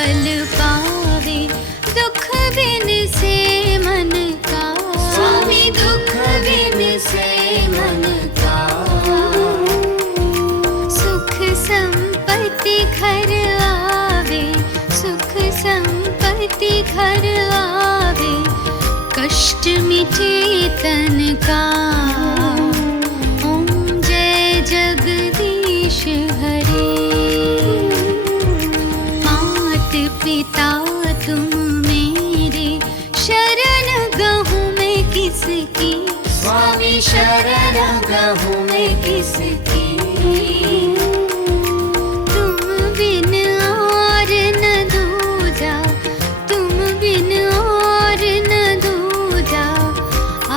फल पावे, दुख बिन से मन का। स्वामी दुख बिन से मन का। सुख संपत्ति घर आवे, सुख संपत्ति घर आवे, कष्ट मिटे तन का। ओम जय जगदीश हरे। मात पिता तुम मेरे, शरण गहूँ मैं किसकी। स्वामी शरण गहूँ मैं किसकी। तुम बिन और न दूजा, तुम बिन और न दूजा,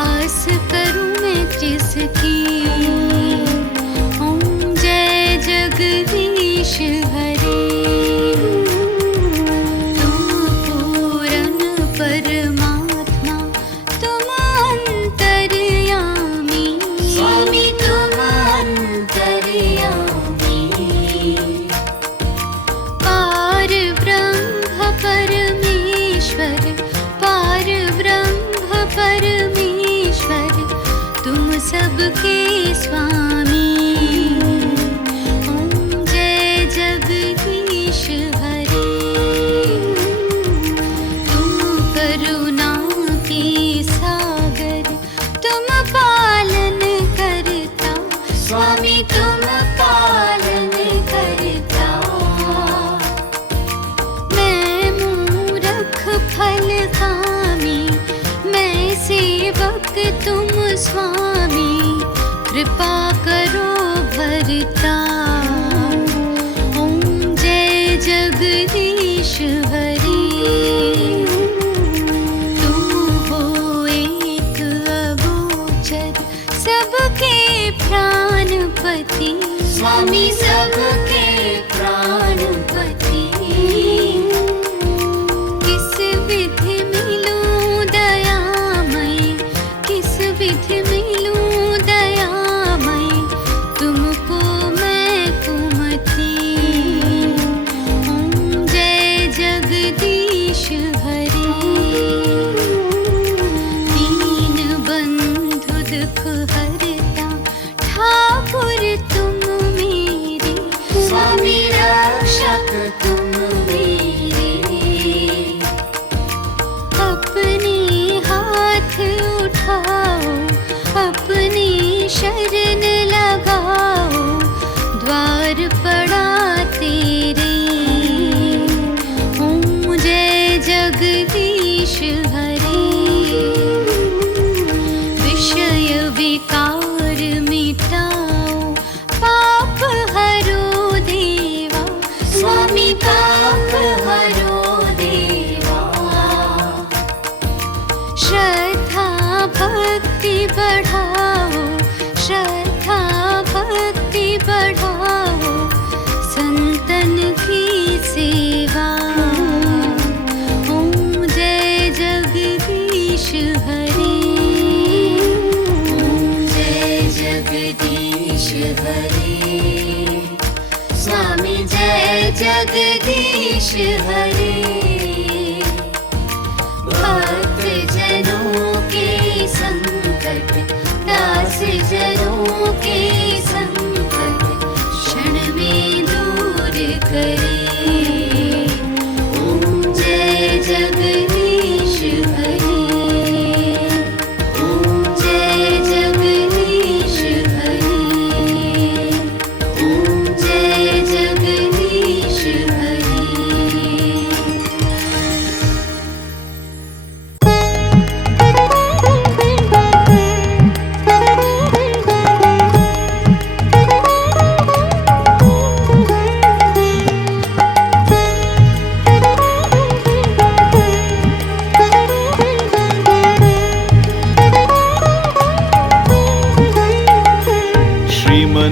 आस करूँ मैं किसकी। ओम जय जगदीश हरे। तुम पूरन परमात्मा, तुम अंतर्यामी। स्वामी तुम अंतर्यामी। पार ब्रह्म परमेश्वर, पार ब्रह्म परमेश्वर, तुम सबके स्वामी। ओम जय जगदीश हरे। तुम करुणा के सागर, तुम पालन करता। स्वामी तुम पालन करता। मैं मूरख फल खामी, मैं सेवक तुम स्वामी, कृपा करो भरता। ओम जय जगदीश हरे। तुम हो एक अगोचर, सबके प्राणपति। स्वामी सबके प्राणपति। किस विधि मिलूं दयामय, किस विधि मिलूं दयामय, तुमको मैं कुमति। ओम जय जगदीश हरे। दीन बंधु दुख हरता, ठाकुर तुम मेरे। स्वामी रक्षक तुम मेरे। अपने हाथ उठाओ, अपनी शरण लगाओ, द्वार पड़ा तेरे। ओम जय जगदीश हरे। विषय विकार मिटाओ, पाप हरो देवा। स्वामी पाप हरो देवा। श्रद्धा भक्ति बढ़ाओ, श्रद्धा भक्ति बढ़ाओ, संतन की सेवा। ओम जय जगदीश हरे। ओम जय जगदीश हरे। स्वामी जय जगदीश हरे। भक्त जनों के संकट, दास जनों के संकट, क्षण में दूर करे। ओम जय जगदीश हरे। ओम जय जगदीश हरे। ओम जय जगदीश हरे।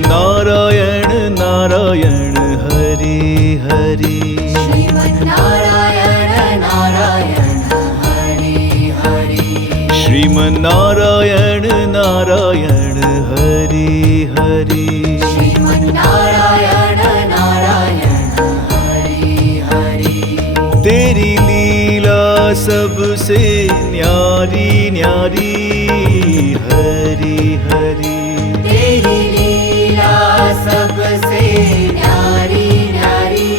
नारायण नारायण हरि हरि। श्रीमन्नारायण नारायण हरि हरि। श्रीमन्नारायण नारायण हरि हरि। श्रीमन्नारायण नारायण हरि हरि। सबसे न्यारी न्यारी हरि हरि। तेरी लीला सबसे न्यारी न्यारी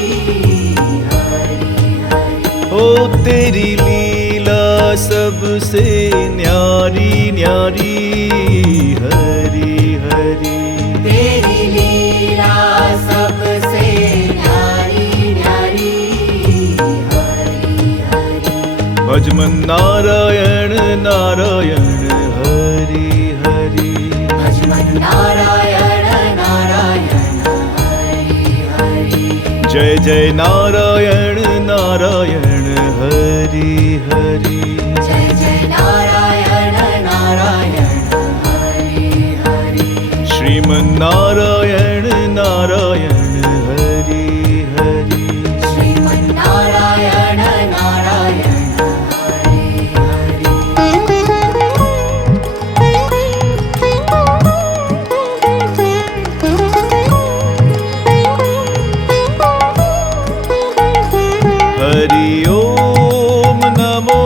हरि हरि। ओ तेरी लीला सबसे न्यारी न्यारी हरि हरि। तेरी लीला सबसे न्यारी न्यारी हरि हरि। भजमन नारायण नारायण हरि हरि। भजमन नारायण नारायण हरि हरि। जय जय नारायण नारायण हरि हरि। जय जय नारायण नारायण हरि हरि। श्रीमन नारायण नारायण हरि हरि। श्रीमन नारायण नारायण हरि हरि। हरि ओम नमो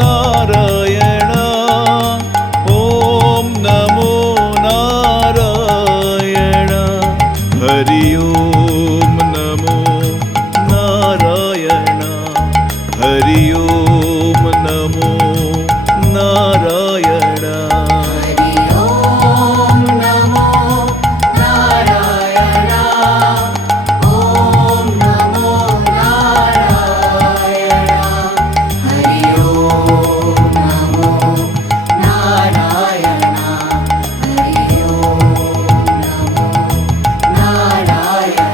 नारायण। ओम नमो नारायण। हरि ओम नमो नारायण। हरि ओम नमो नारायण। हरि ओम नमो नारायण। ओम नमो नारायण। हरि ओम नमो नारायण। हरि ओम नमो नारायण।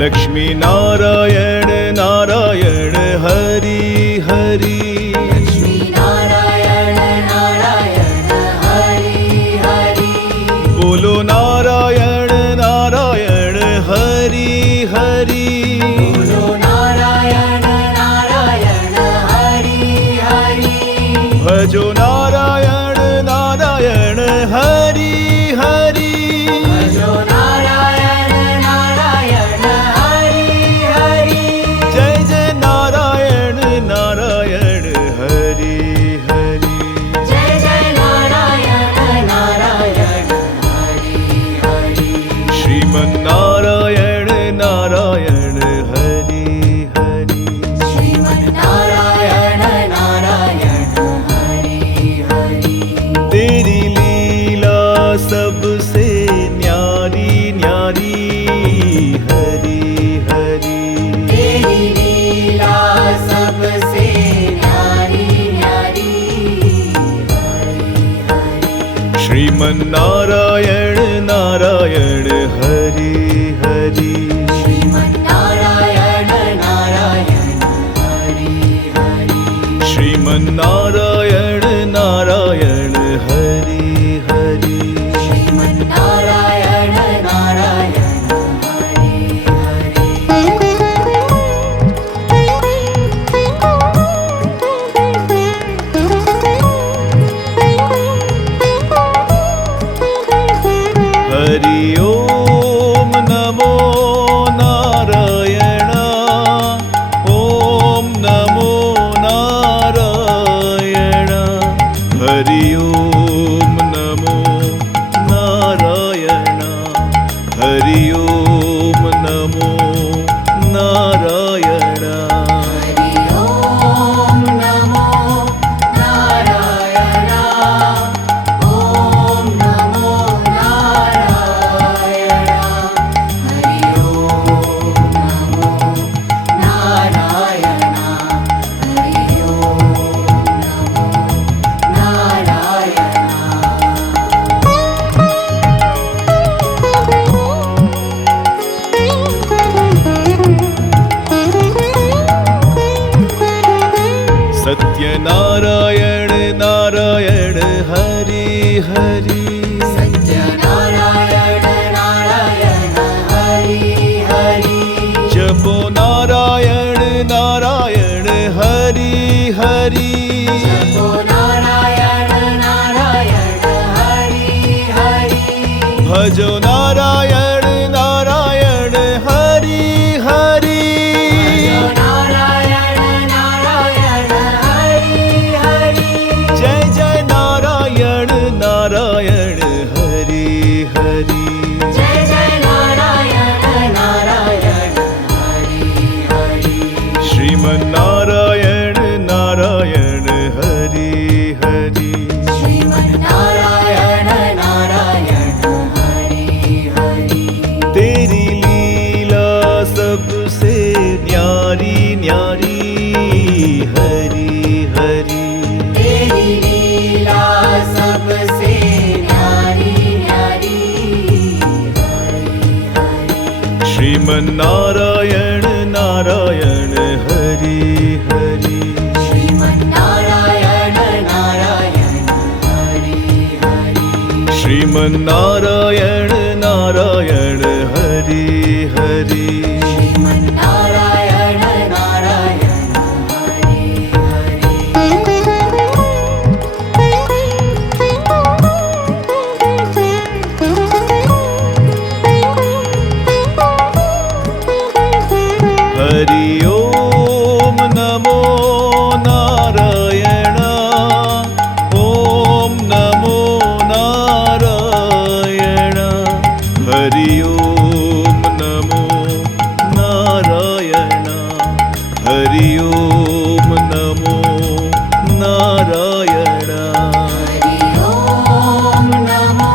लक्ष्मी नारायण नारायण हरि हरि। लक्ष्मी नारायण नारायण हरि हरि। बोलो नारायण नारायण हरि हरि। बोलो नारायण नारायण हरि हरि। भजो नारायण नारायण हरि हरि। भजो नारायण नारायण हरि नारायण नारायण हरि हरि नारायण नारायण हरि हरि जय जय नारायण नारायण हरि हरि जय जय नारायण नारायण हरि हरि श्रीमन्नारायण नारायण हरि हरि श्रीमन्नारायण नारायण हरि हरि तेरी लीला सबसे न्यारी न्यारी हरि हरि तेरी लीला सबसे न्यारी न्यारी हरि हरि श्रीमन्नारायण नारायण हरि हरि श्रीमन्नारायण नारायण हरि हरि श्रीमन्नारायण नारायण हरि हरि श्रीमन्नारायण नारायण हरि हरि हरि ओम नमो नारायण ओम नमो नारायण हरि ओम नमो नारायण हरि ओम नमो नारायण हरि ओम नमो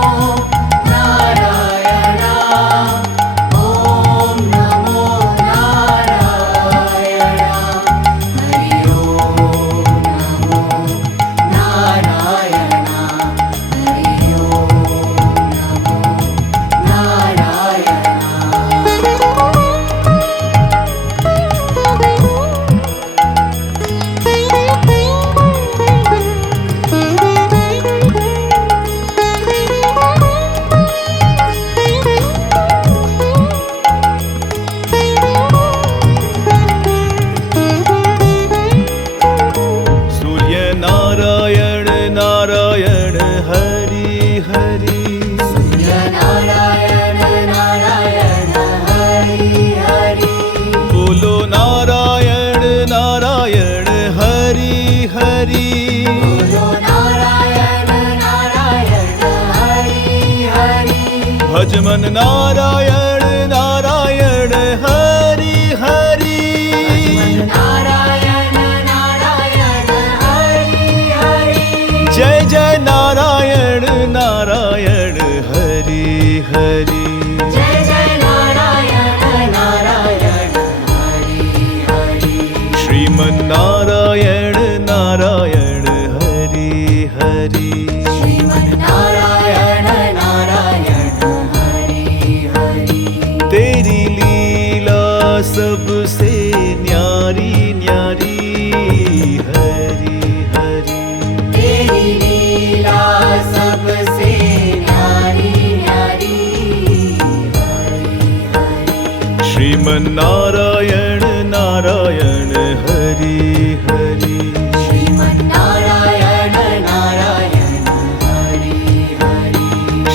नारायण ओम नमो नारायण हरि ओम नमो नारायण हरि ओम नमो नारायण सूर्य नारायण नारायण हरि हरि सूर्य नारायण नारायण हरि हरि बोलो नारायण नारायण हरि हरि बोलो नारायण नारायण हरि हरि भजमन नारायण नारायण हरि हरि नारायण नारायण हरि हरि जय जय नारायण नारायण हरि हरि जय जय नारायण नारायण हरि हरि श्रीमन्नारायण नारायण हरि हरि श्रीमन्नारायण नारायण हरि हरि तेरी लीला सबसे न्यारी न्यारी हरि हरि तेरी लीला सबसे न्यारी न्यारी हरि हरि श्रीमन्नारायण नारायण हरि हरि श्रीमन्नारायण नारायण हरि हरि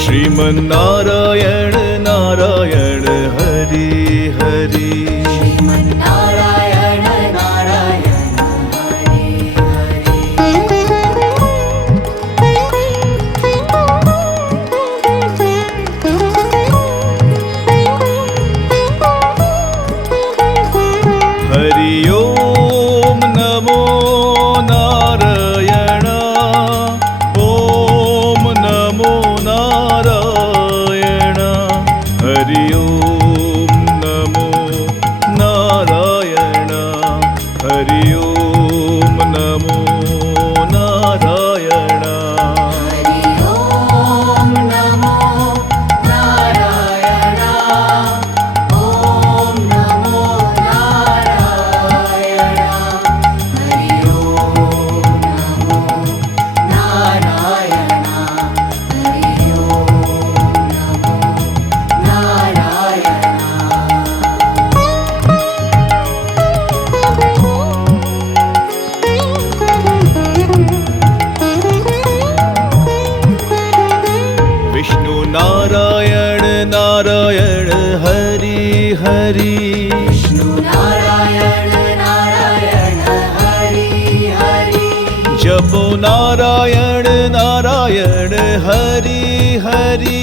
श्रीमन्नारायण नारायण हरि हरि श्रीमन्नारायण नारायण हरि हरि हरि ओम नमो नारायण ओम नमो नारायण हरि ओम नमो नारायण हरि ओम नमो नारायण हरि ओम नमो नारायण ओम नमो नारायण हरि ओम नमो नारायण हरि ओम नमो नारायण नारायण हरि हरि विष्णु नारायण नारायण हरि हरि जपो नारायण नारायण हरि हरि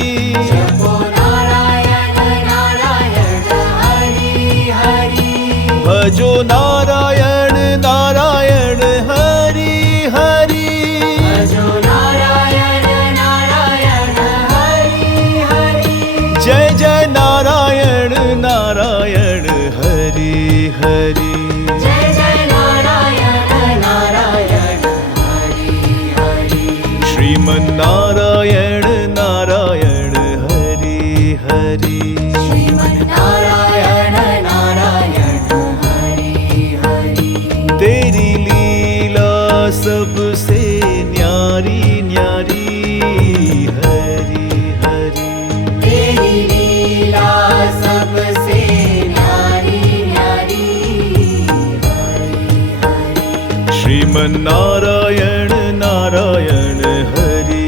जपो नारायण नारायण हरि हरि भजो नारायण नारायण हरि हरि भजो नारायण नारायण हरि हरि जय जय नारायण नारायण हरि हरि जय जय नारायण नारायण हरि हरि श्रीमन्नारायण नारायण हरि हरि श्रीमन्नारायण नारायण हरि हरि तेरी लीला सबसे न्यारी न्यारी हरि हरि तेरी लीला सबसे न्यारी न्यारी हरि हरि श्रीमन्नारायण नारायण हरि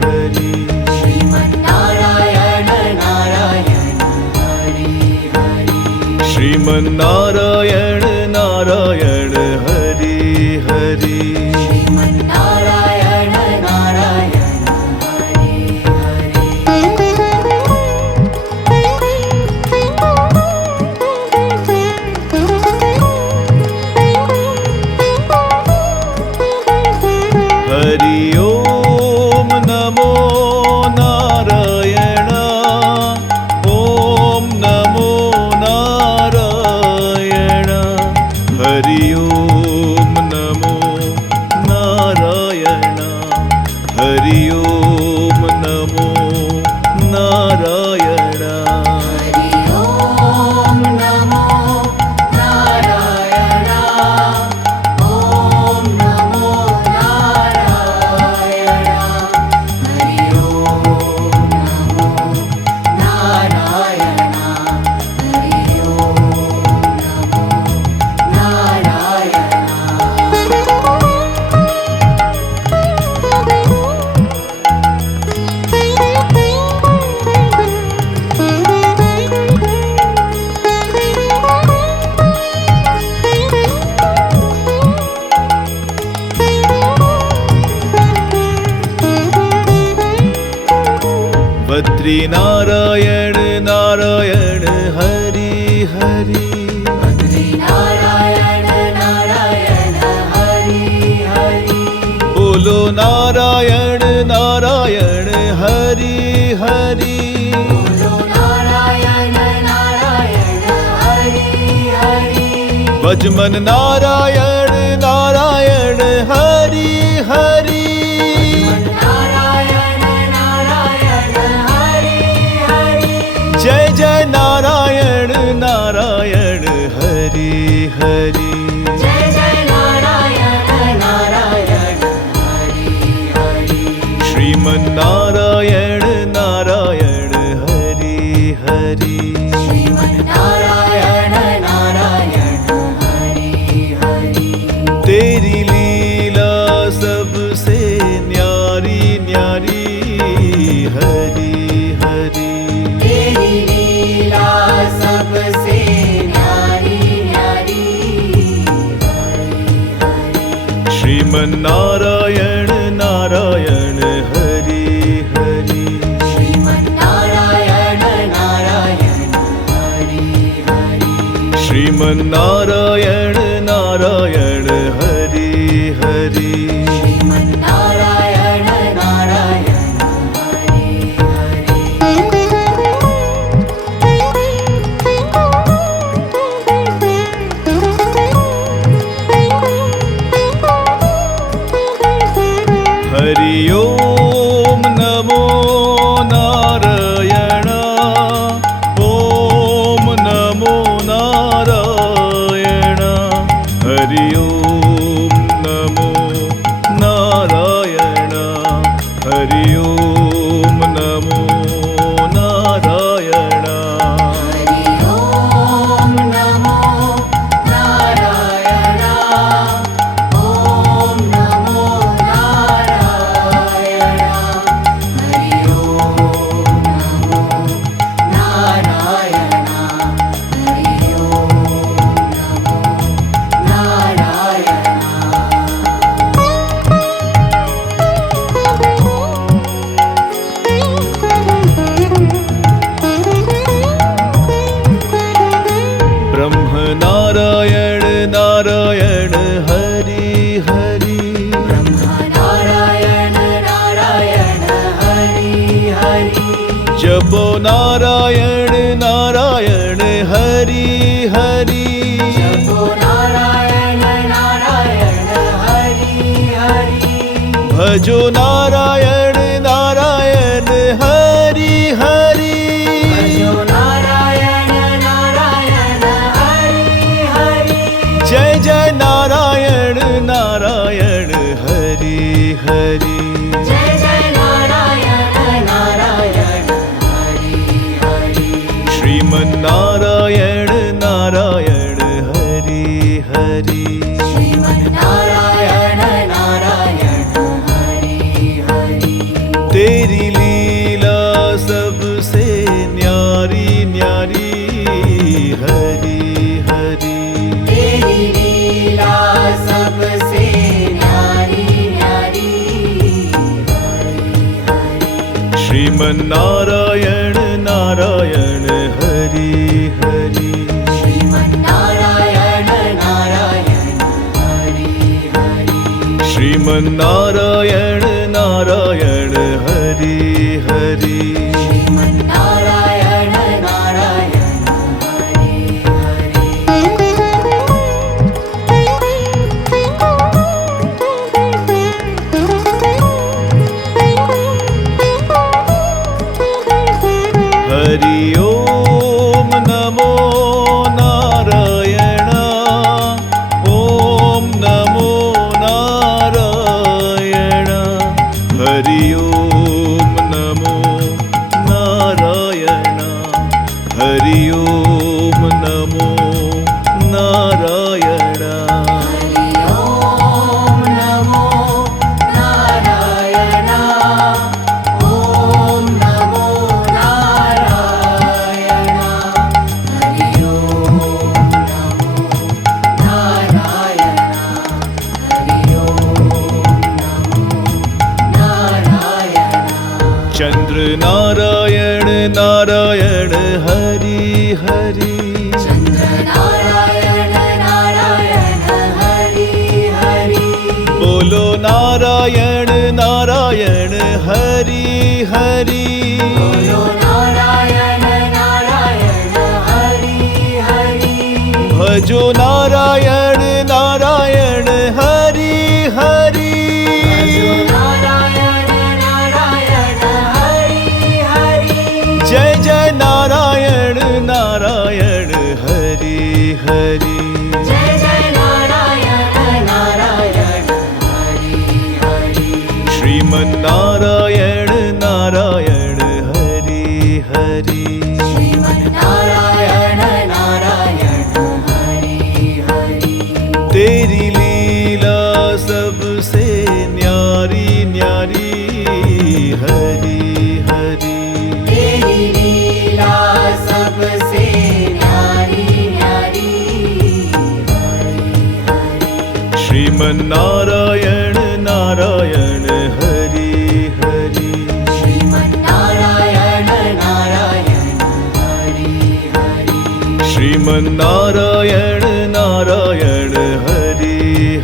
हरि श्रीमन्नारायण नारायण हरि हरि श्रीमन्नारायण नारायण हरि हरि श्रीमन्नारायण नारायण हरि हरि हरि ओम नमो नारायण ओम नमो नारायण हरि ओम नमो नारायण हरि ओम नमो नारायण हरि ओम नमो नारायण ओम नमो नारायण हरि ओम नमो नारायण हरि ओम नमो नारायण बद्री नारायण नारायण हरि हरि बद्री नारायण नारायण हरि हरि बोलो नारायण नारायण हरि हरि बोलो नारायण नारायण हरि हरि भजमन नारायण नारायण हरि हरि नारायण नारायण हरि हरि जय जय नारायण नारायण हरि हरि जय जय नारायण नारायण हरि हरि श्रीमन्नारायण नारायण हरि हरि श्रीमन्नारायण नारायण हरि हरि तेरी लीला सबसे न्यारी न्यारी हरि हरि तेरी लीला सबसे न्यारी न्यारी हरि हरि श्रीमन्नारायण नारायण हरि हरि श्रीमन्नारायण नारायण हरि हरि श्रीमन्नारायण नारायण हरि हरि श्रीमन्नारायण नारायण हरि हरि हरि ओम नमो नारायण ओम नमो नारायण नारायण नारायण हरि हरि जपो नारायण नारायण हरि हरि भजो नारायण नारायण हरि हरि भजो नारायण नारायण हरि हरि जय जय नारायण नारायण हरि हरि जय जय नारायण नारायण हरि हरि श्रीमन्नारायण नारायण हरि हरि श्रीमन्नारायण नारायण हरि हरि तेरी लीला सबसे न्यारी न्यारी हरि हरि तेरी लीला सबसे न्यारी न्यारी हरि हरि श्रीमन्नारायण नारायण हरि हरि श्रीमन्नारायण नारायण हरि हरि श्रीमन्नारायण नारायण हरि हरि श्रीमन्नारायण नारायण हरि हरि हरि ओम नमो नारायण ओम नमो नारायण हरि ओम नमो नारायण हरि ओम नमो नारायण हरि ओम नमो नारायण ओम नमो नारायण हरि ओम नमो नारायण हरि ओम नमो नारायण चंद्र नारायण नारायण हरि हरि चंद्र नारायण नारायण हरि हरि बोलो नारायण नारायण हरि हरि बोलो नारायण नारायण हरि हरि भजो नारायण नारायण हरि हरि भजो नारायण नारायण हरि हरि जय जय नारायण नारायण हरि हरि जय जय नारायण नारायण हरि हरि श्रीमन्नारायण नारायण हरि हरि श्रीमन्नारायण नारायण हरि हरि तेरी लीला सबसे न्यारी न्यारी हरि हरि तेरी लीला सबसे न्यारी न्यारी हरि हरि श्रीमन्नारायण नारायण हरि हरि श्रीमन्नारायण नारायण हरि हरि श्रीमन्नारायण नारायण हरि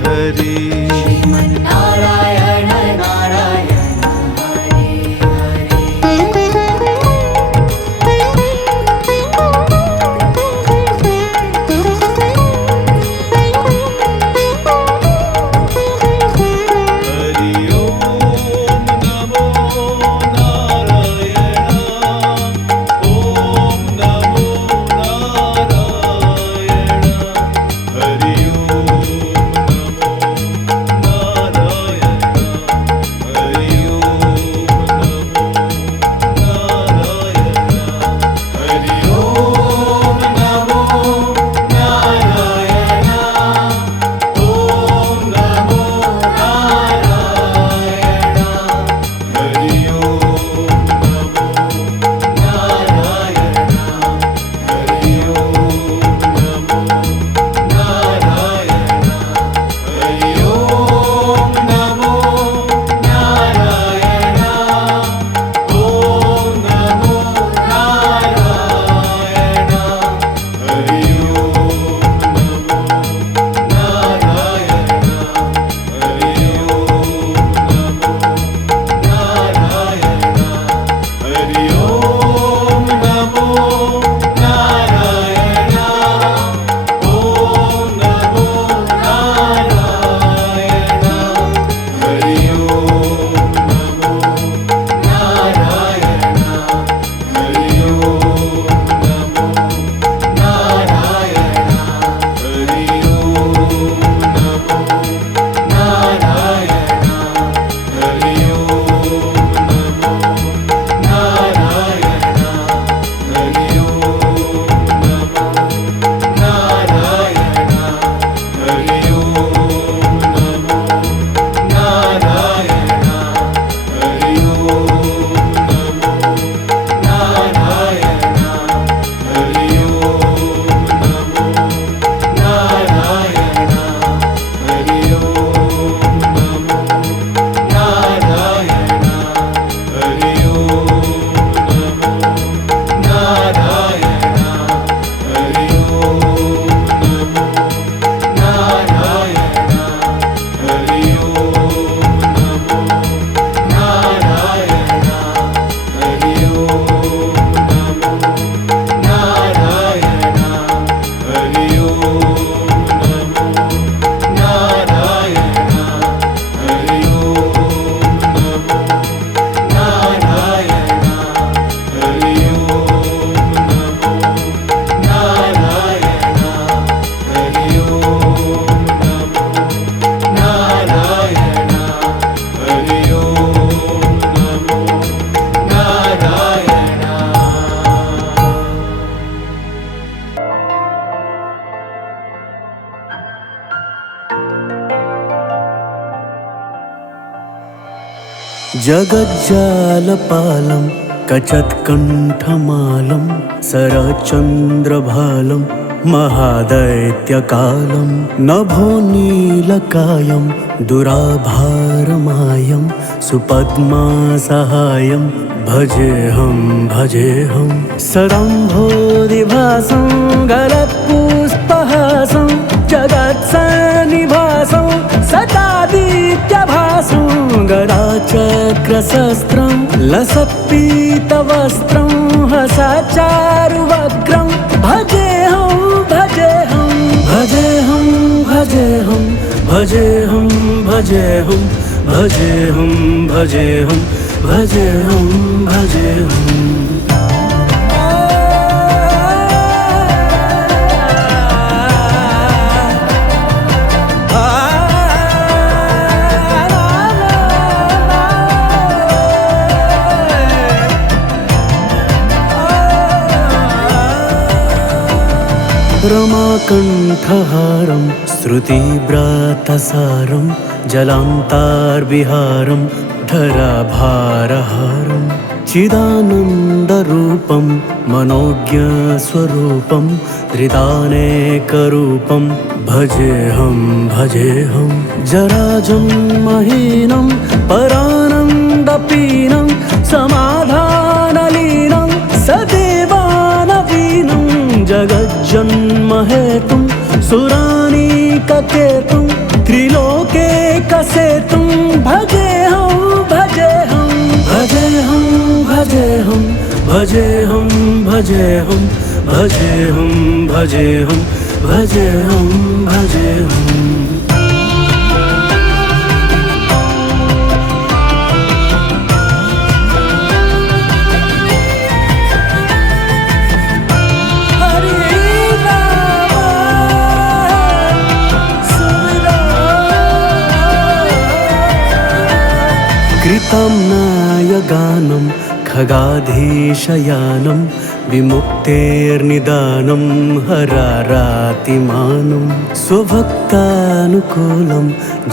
हरि श्रीमन्नारायण नारायण हरि हरि हरि ओम नमो नारायण ओम नमो नारायण जगज्जालपालं कचत्कण्ठमालं सरचन्द्रभालं महादैत्यकालं नभोनीलकायं दुराभारमायं सुपद्मासहायं भजेऽहं सदम्भोदिभासं गलत्पुष्पहासं जगत्सन्निभासं सदादित्यभासं गदाचक्रशस्त्रं लसत्पीतवस्त्रं हसचारुवक्त्रं भजेऽहं रमाकण्ठहारं श्रुतिव्रातसारं जलान्तार्विहारं धराभारहारं चिदानन्दरूपं मनोज्ञस्वरूपं धृतानेकरूपं भजेऽहं जराजन्महीनं परानन्दपीनं समाधानलीनं सदेवानवीनं जगज्जन्महेतुं सुरानीककेतुं त्रिलोकेकसेतुं भजेऽहं कृतं नायगानं खगाधीशयानं विमुक्तेर्निदानं हरारातिमानं स्वभक्तानुकूलं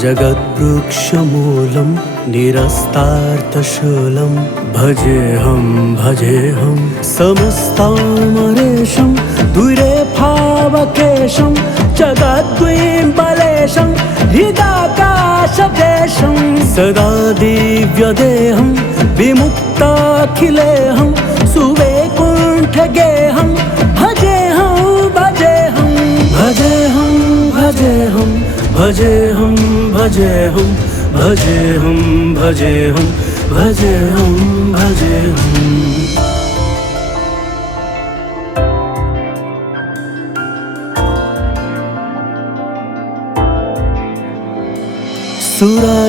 जगद्वृक्षमूलं निरस्तार्थशूलं भजेऽहं समस्तामरेशं दुरेफावकेशं जगद्द्वीम्बलेशं हृदाकाशदेशं सदा दिव्यदेहं विमुक्ताखिलेऽहं सुवैकुण्ठगेहं भजेऽहं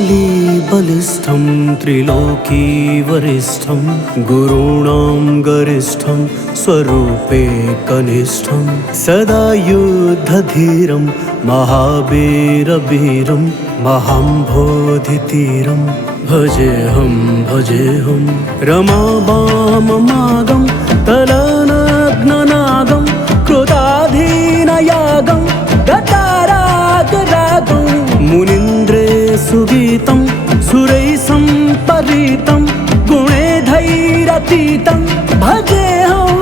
सुरालीबलिष्ठं त्रिलोकीवरिष्ठं गुरूणां गरिष्ठं स्वरूपे कनिष्ठं सदा युद्धधीरं महावीरवीरं महाम्भोधितीरं भजेऽहं रमावाममागं तलनग्ननागं कृताधीनयागं गतारागरागं मुनीन्द्रे सुगीतं सुरैः सम्परीतं गुणे धैरतीतं भजेऽहं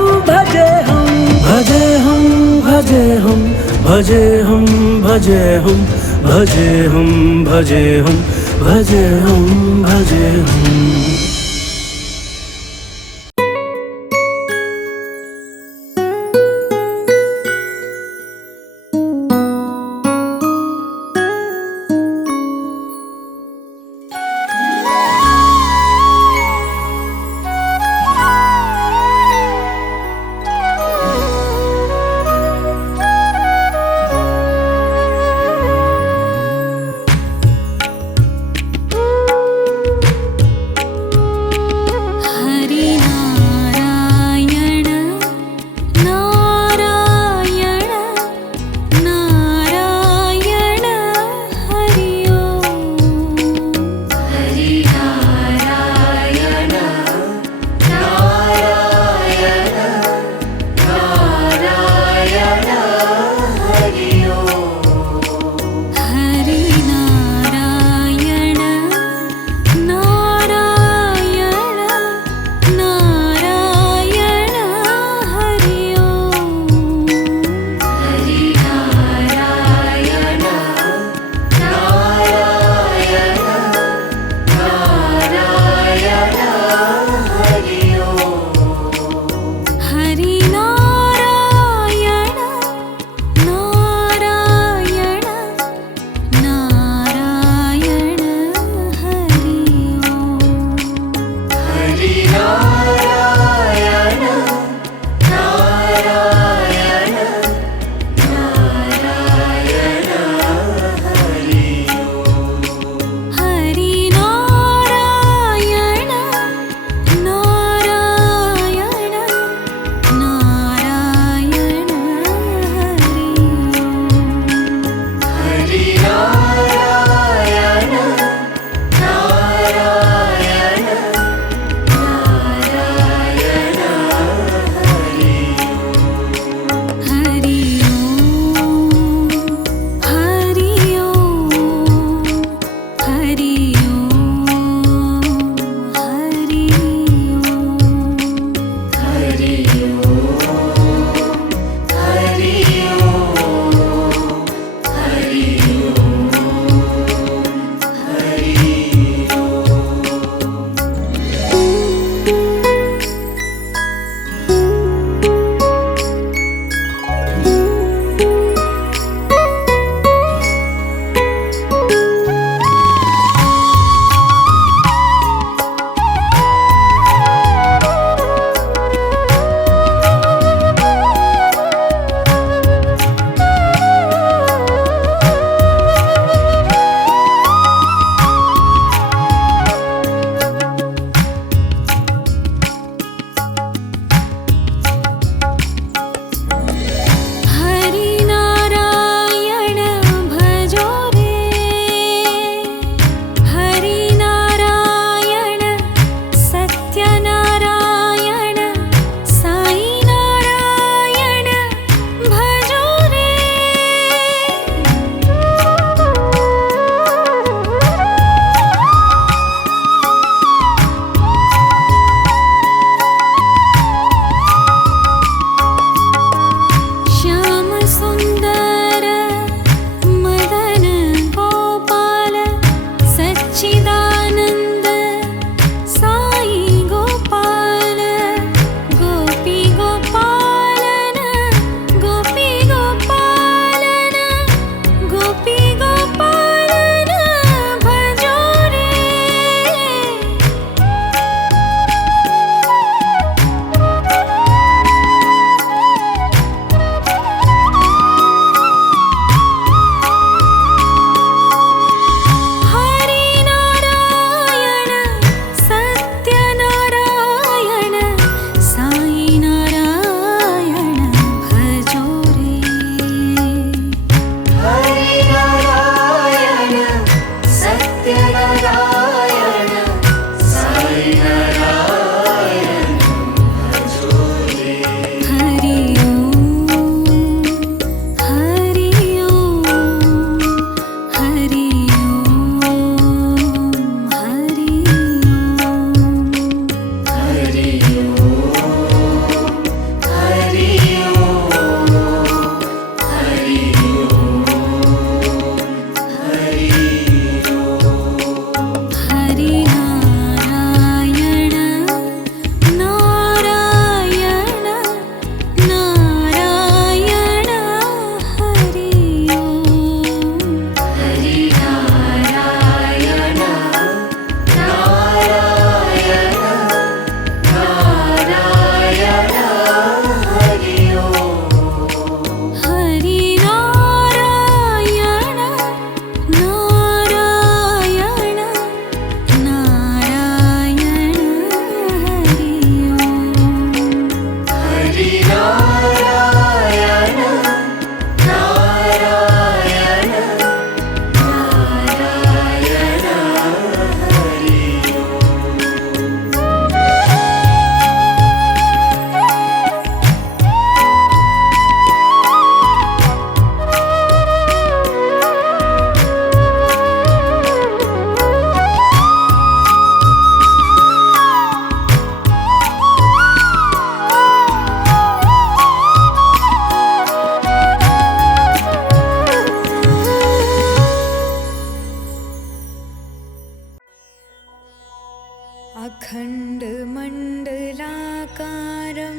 अखण्डमण्डलाकारं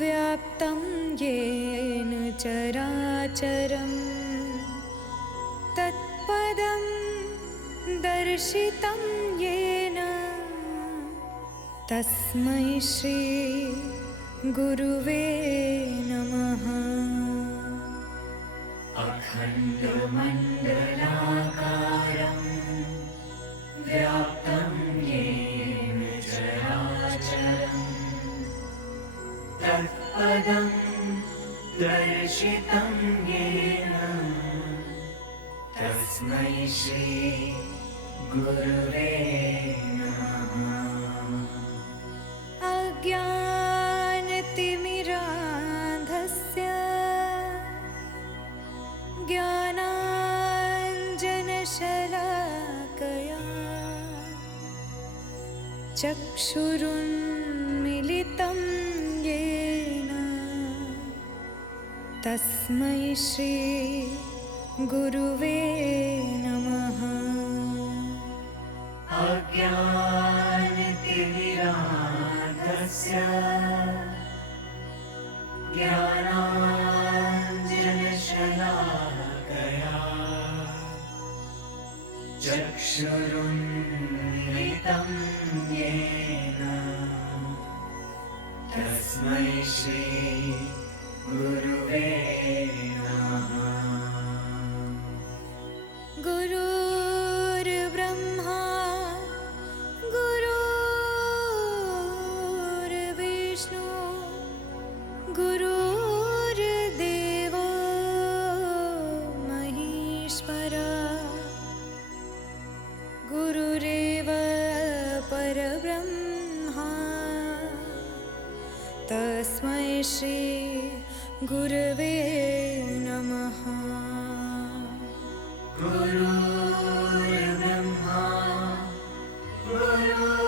व्याप्तं येन चराचरं तत्पदं दर्शितं येन तस्मै श्री गुरुवे नमः। अखण्डमण्डलाकारं व्याप्तं येन चराचरं तत्पदं दर्शितं येन तस्मै श्री गुरुवे नमः। अज्ञानतिमिरान्धस्य ज्ञानाञ्जनशलाकया चक्षुरुन्मिलितं येन तस्मै श्री गुरुवे नमः। अज्ञानतिमिरान्धस्य ज्ञानाञ्जनशलाकया चक्षुरुन्मिलितं येन तस्मै श्री गुरुवे नमः। गुरुर्ब्रह्मा गुरुर्विष्णु गुरुर्देवो महेश्वरा गुरुरेव परब्रह्मा तस्मै श्री गुरवे नमः। गुरुर्ब्रह्मा गुरुर्विष्णु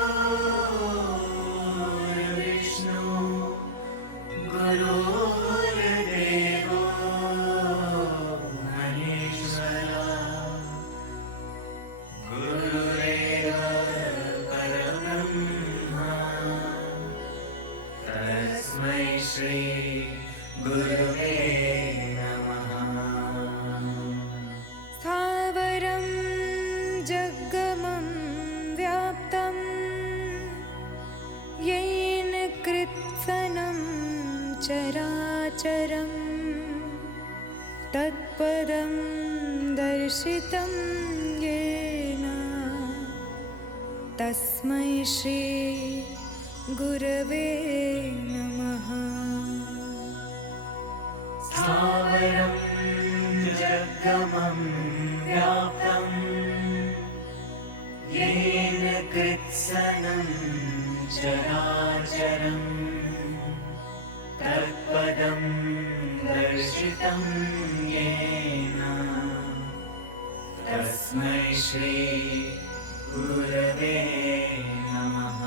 गुरुर्देवो महेश्वरा गुरुरेव परब्रह्मा तस्मै श्री गुरुवे नमः। स्थावरं जग्गमं व्याप्तं येन कृत्स्नं चराचरं तत्पदं दर्शितं येन तस्मै श्री गुरवे नमः। स्थावरं जग्गमं व्याप्तं येन कृत्स्नं चराचरं तत्पदं दर्शितं येन तस्मै श्री गुरवे नमः।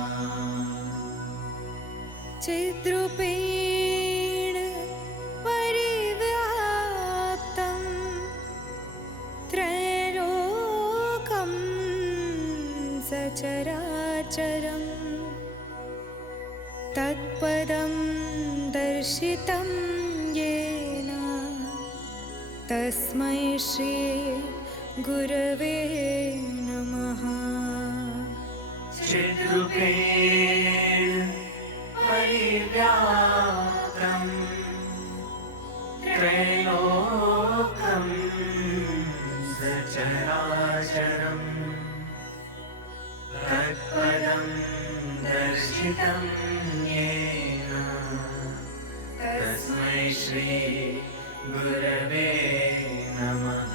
चिद्रूपेण परिव्याप्तं त्रैलोकं सचराचरं तत्पदं दर्शितं येन तस्मै श्री गुरवे नमः। चिद्रूपेण परिव्याप्तं त्रैलोकं सचराचरं तत्पदं दर्शितं येन तस्मै श्री गुरवे नमः।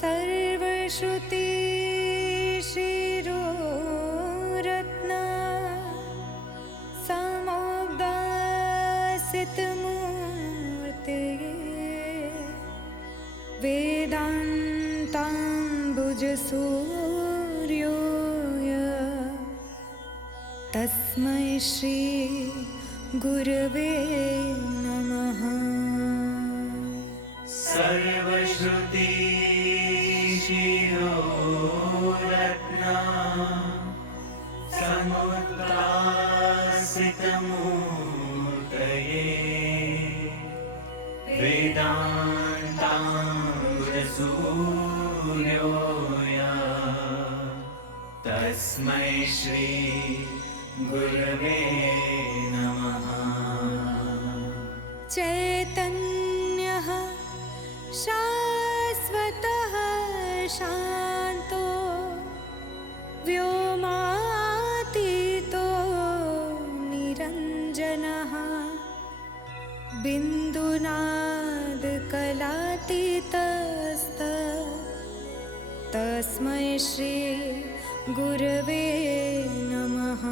सर्वश्रुति शिरोरत्ना समुद्दासितमूर्तये वेदान्ताम्बुजसूर्योय तस्मै श्री गुरवे नमः। सर्वश्रुति शिरोरत्ना समुद्रासितमूर्तये वेदान्ताम्बुजसूर्योय तस्मै श्री गुरवे नमः। चैतन्यः शाश्वतः शान्तो व्योमातीतो निरञ्जनः बिन्दुनादकलातीतस्त तस्मै श्री गुरवे नमः।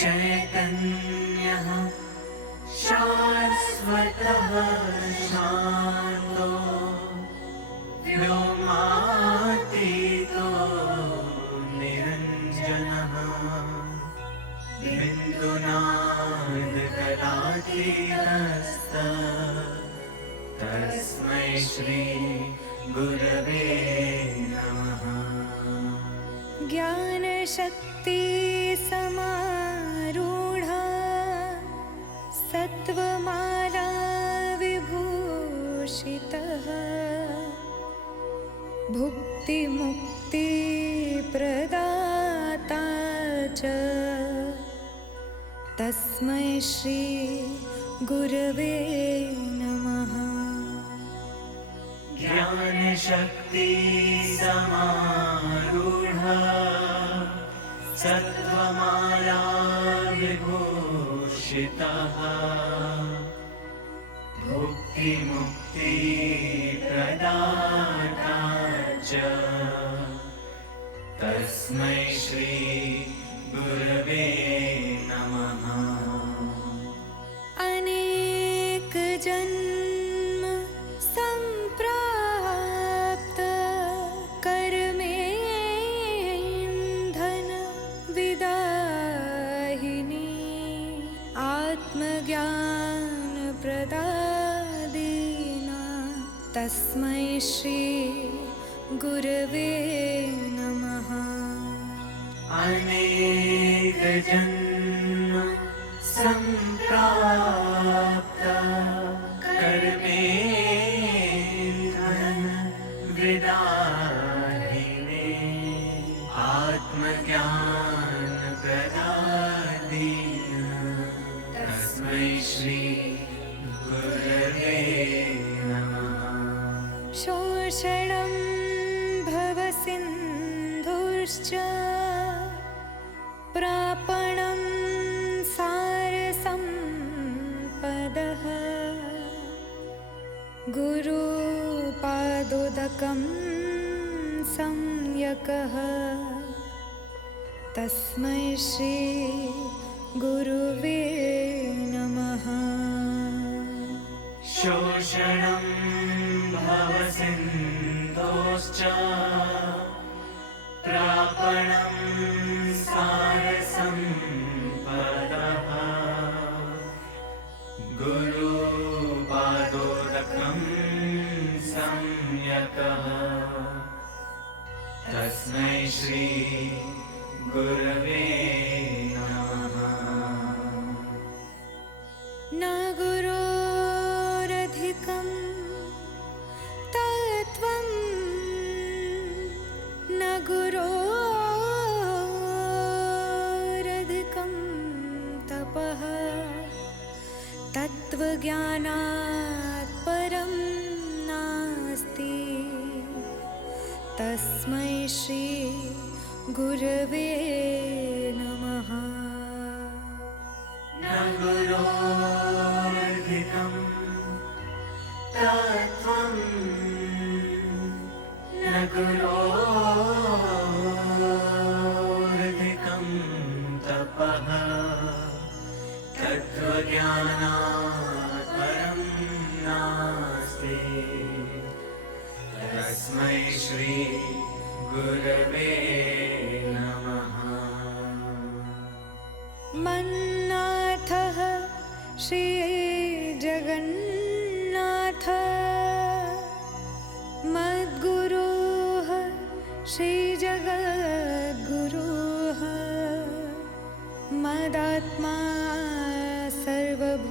चैतन्यः शाश्वतः शान्तो व्योमातीतो निरञ्जनः बिन्दुनादकलातीतस्त तस्मै श्री गुरवे नमः। ज्ञानशक्ति समारूढा सत्त्वमाला विभूषितः भुक्तिमुक्तिप्रदाता च तस्मै श्री गुरवे नमः। ज्ञानशक्ति समारूढा सत्त्वमाला विभूषितः भुक्तिमुक्तिप्रदाता च तस्मै श्री गुरवे नमः। अनेक जन्म संप्राप्त कर्मेन्धन विदाहिनी आत्मज्ञान प्रदादिना तस्मै श्री गुरवे नमः। अनेक जन्म संप्राप्त कर्मेन्धन विदाहिने आत्मज्ञान प्रदादिना तस्मै श्री गुरवे नमः। शोषणं भवसिन्धुश्च प्रापणं सारसम्पदः गुरुपादोदकं संयकः तस्मै श्री गुरुवे नमः। शोषणं भवसिन्धोश्च प्रापणं सारसम्पदः गुरुपादोदकं संयकः तस्मै श्री गुरवे नमः। न गुरोरधिकं तत्त्वं न गुरोरधिकं तपः तत्त्वज्ञानात् परं नास्ति तस्मै श्री गुरवे नमः। न गुरोरधिकं तत्त्वं न गुरोरधिकं तपः तत्त्वज्ञानात् परं नास्ति तस्मै श्री गुरवे नमः। मन्नाथः श्रीजगन्नाथ मद्गुरुः श्रीजगद्गुरुः मदात्मा सर्वभूतात्मा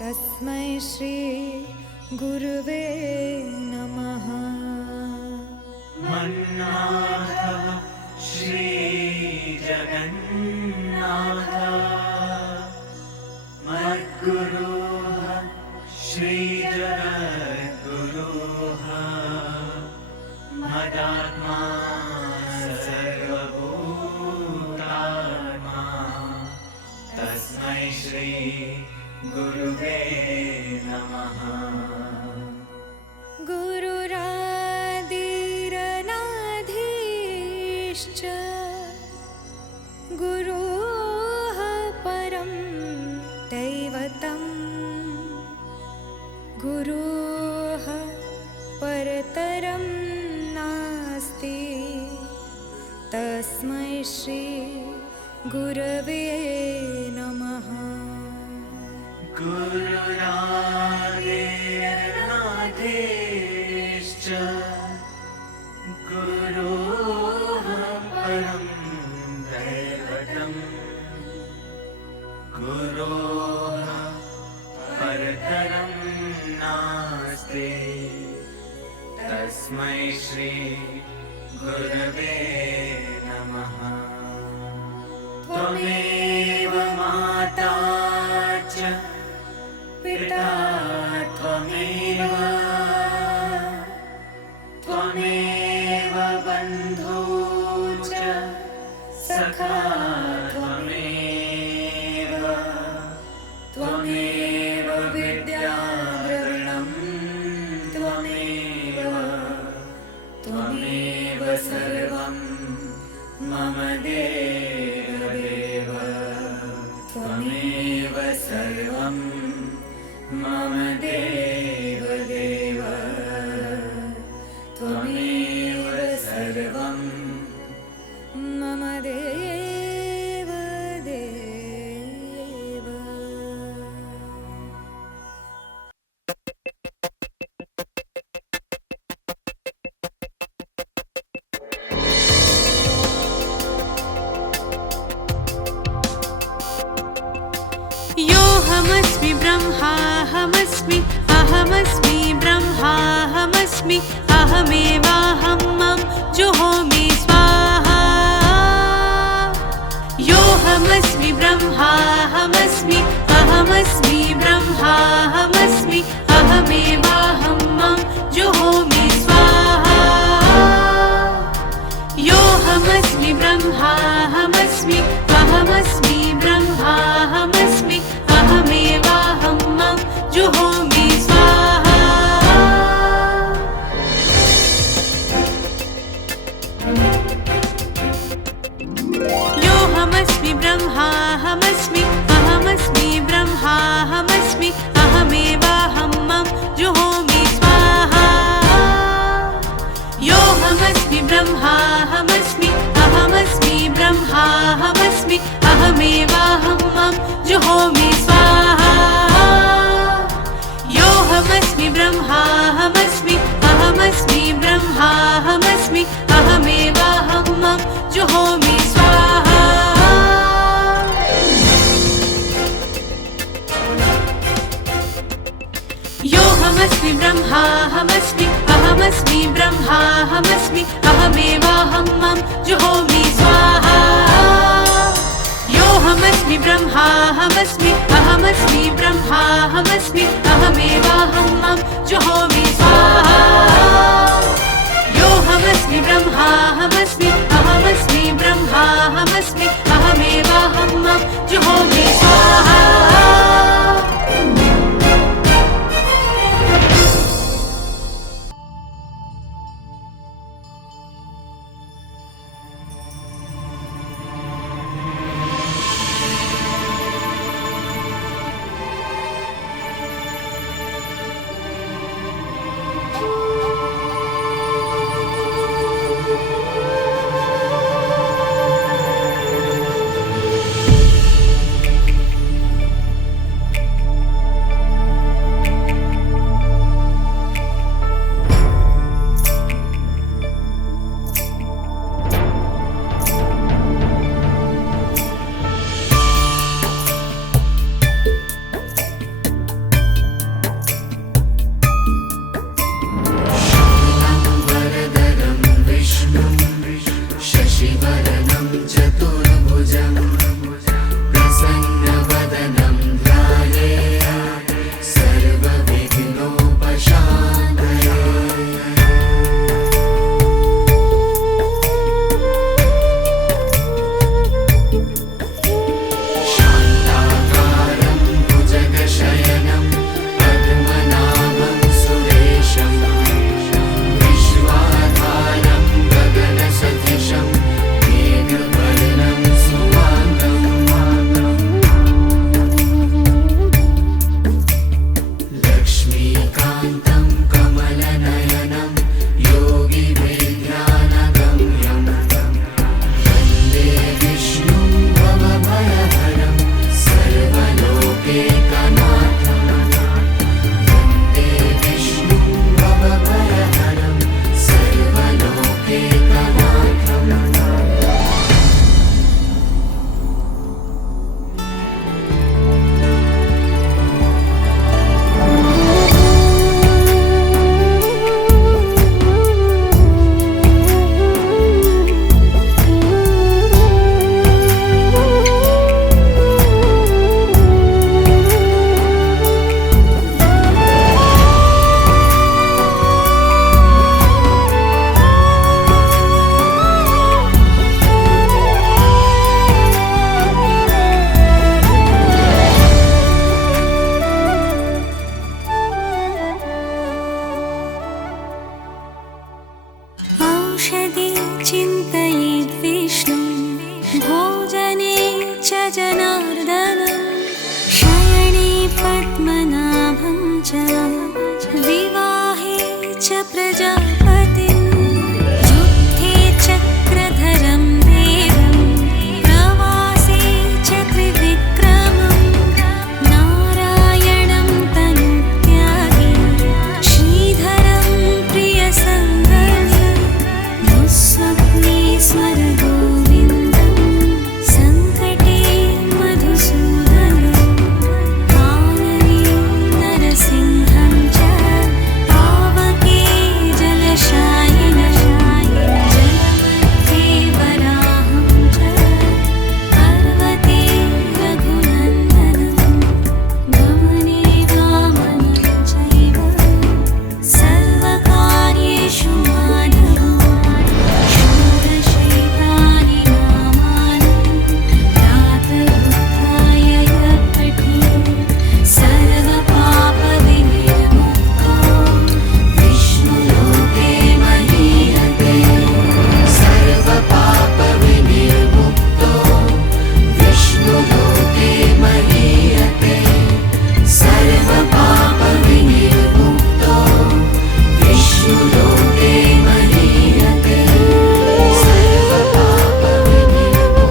तस्मै श्री गुरुवे नमः। मन्नाथः श्रीजगन्नाथ श्री गुरुवे नमः। गुरुरादिरनाधीश्च गुरोः परं दैवतं गुरोः परतरं नास्ति तस्मै श्री गुरवे नमः। गुरुरादिरनाधीश्च गुरोः परं दैवतं गुरोः परतरं नास्ति तस्मै श्री गुरवे नमः। त्वमेव माता च पिता त्वमेव त्वमेव बन्धु च सखा त्वमेव त्वमेव विद्याद्रविणं त्वमेव त्वमेव सर्वं मम देवदेव त्वमेव सर्वं मम देवदेव त्वमेव सर्वं मम देव देव। योऽहमस्मि ब्रह्माहमस्मि अहमस्मि ब्रह्माहमस्मि अहमेवाहं मम जुहोमि स्वाहा। योऽहमस्मि ब्रह्माहमस्मि अहमस्मि ब्रह्माहमस्मि अहमेवाहं मम जुहोमि स्वाहा। योऽहमस्मि ब्रह्माहमस्मि अहमस्मि ब्रह्माहमस्मि अहमेवाहं मम जुहोमि स्वाहा। योऽहमस्मि ब्रह्माहमस्मि अहमस्मि ब्रह्माहमस्मि अहमेवाहं मम जुहोमि स्वाहा। योऽहमस्मि ब्रह्माहमस्मि अहमस्मि ब्रह्माहमस्मि अहमेवाहं मम जुहोमि स्वाहा। योऽहमस्मि ब्रह्माहमस्मि अहमस्मि ब्रह्माहमस्मि अहमेवाहं मम जुहोमि स्वाहा। योऽहमस्मि ब्रह्माहमस्मि अहमस्मि ब्रह्माहमस्मि अहमेवाहं मम जुहोमि स्वाहा। योऽहमस्मि ब्रह्माहमस्मि अहमस्मि ब्रह्माहमस्मि अहमेवाहं मम जुहोमि स्वाहा। योऽहमस्मि ब्रह्माहमस्मि अहमस्मि ब्रह्माहमस्मि अहमेवाहं मम जुहोमि स्वाहा। जनार्दनं शयने पद्मनाभं च विवाहे च प्रजापतिं युद्धे चक्रधरं देवं प्रवासे च त्रिविक्रमं नारायणं तनुत्यागे श्रीधरं प्रियसङ्गं दुःस्वप्नेश्वर गोविन्दं सङ्कटे मधुसूदनं कानने नरसिंहं च पावके जलशायिनं जलमध्ये वराहं च पर्वते रघुनन्दनं गमने वामनं चैव सर्वकार्येषु माधवं षोडशैतानि नामानि प्रातरुत्थाय यः पठेत् सर्वपापविनिर्मुक्तो विष्णुलोके महीयते सर्वपापविनिर्मुक्तो विष्णुलोके महीयते सर्वपापविनिर्मुक्तो विष्णुलोके महीयते सर्वपापविनिर्मुक्तो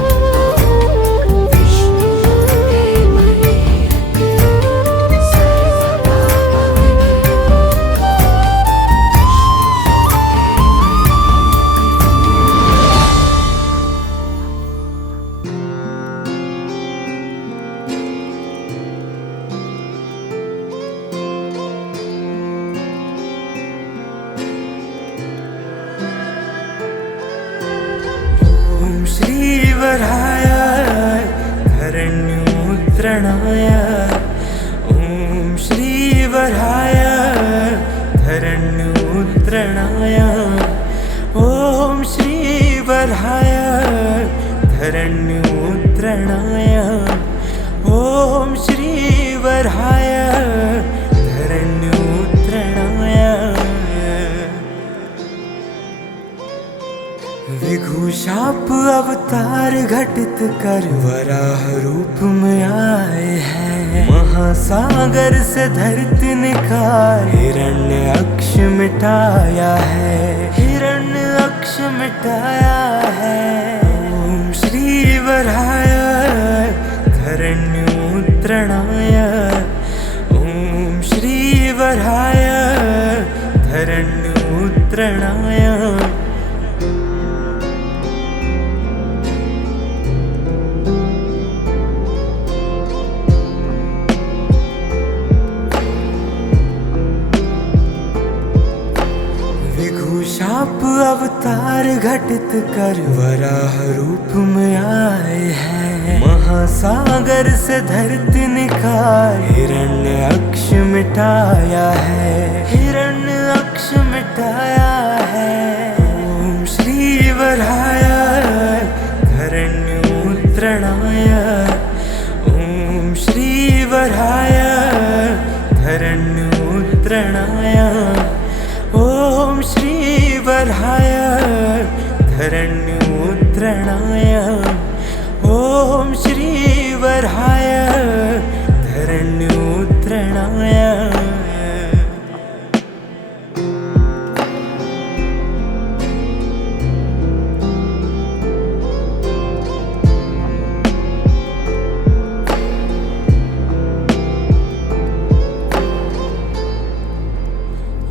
ॐ श्रीवराय धरण्योत्तरणाय ॐ श्रीवराय धरण्योत्तरणाय ॐ श्रीवराय धरण्योत्तरणाय ॐ श्रीवराय धरण्योत्तरणाय विघुशाप अवतार घटित कर वराह रूप में आए हैं महासागर से धरती निकाल हिरण्य अक्ष मिटाया है हिरण्य अक्ष मिटाया है ओम श्री वराय धरण्योत्तरणाय ओम श्री वराय धरण्योत्तरणाय विघुशाप अवतार घटित कर वराह रूप में आए हैं महासागर से धरती निकाल हिरण्य अक्ष मिटाया है हिरण्य अक्ष मिटाया है ओम श्री वराय धरण्योत्तरणाय ओम श्री वराय धरण्योत्तरणाय ओम श्री वराय धरण्योत्तरणाय ओम श्री वराय धरण्योत्तरणाय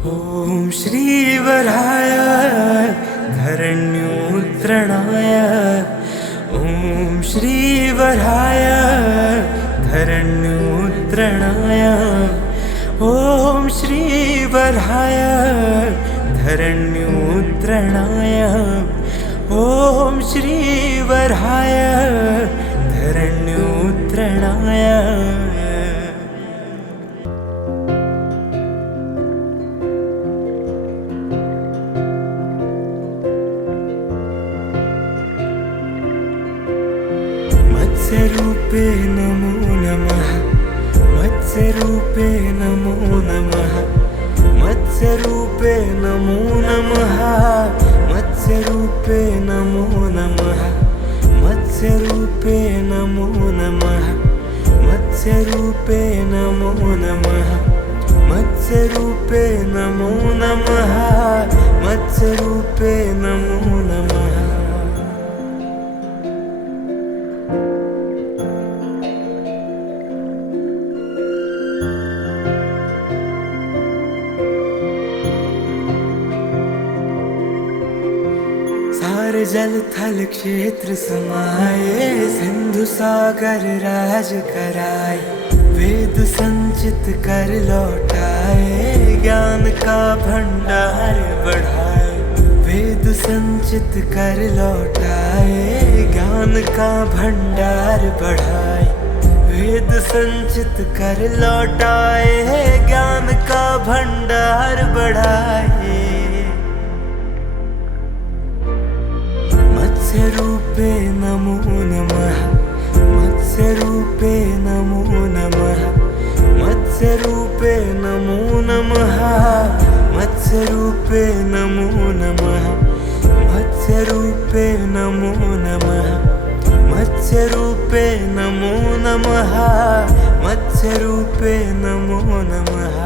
ओम श्री वराय धरण्योत्तरणाय ओम श्री वराय धरण्योत्तरणाय ओम श्री वराय धरण्योत्तरणाय ओम श्री वराय धरण्योत्तरणाय मत्स्यरूपे नमो नमः मत्स्यरूपे नमो नमः मत्स्यरूपे नमो नमः मत्स्यरूपे नमो नमः मत्स्यरूपे नमो नमः मत्स्यरूपे नमो नमः मत्स्यरूपे नमो नमः मत्स्यरूपे नमो नमः सारे जल थल क्षेत्र समाये सिंधु सागर राज कराए वेद संचित कर लौटाए ज्ञान का भंडार बढ़ाए वेद संचित कर लौटाए ज्ञान का भंडार बढ़ाए वेद संचित कर लौटाए ज्ञान का भंडार बढ़ाए मत्स्यरूपे नमो नमः मत्स्यरूपे नमो नमः मत्स्यरूपे नमो नमः मत्स्यरूपे नमो नमः मत्स्यरूपे नमो नमः मत्स्यरूपे नमो नमः मत्स्यरूपे नमो नमः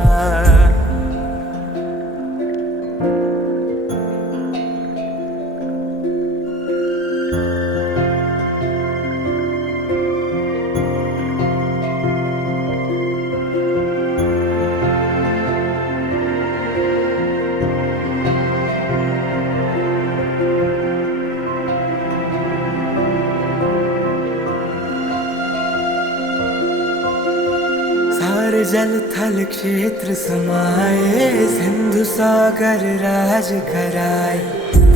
सारे जल थल क्षेत्र समाये सिंधु सागर राज कराए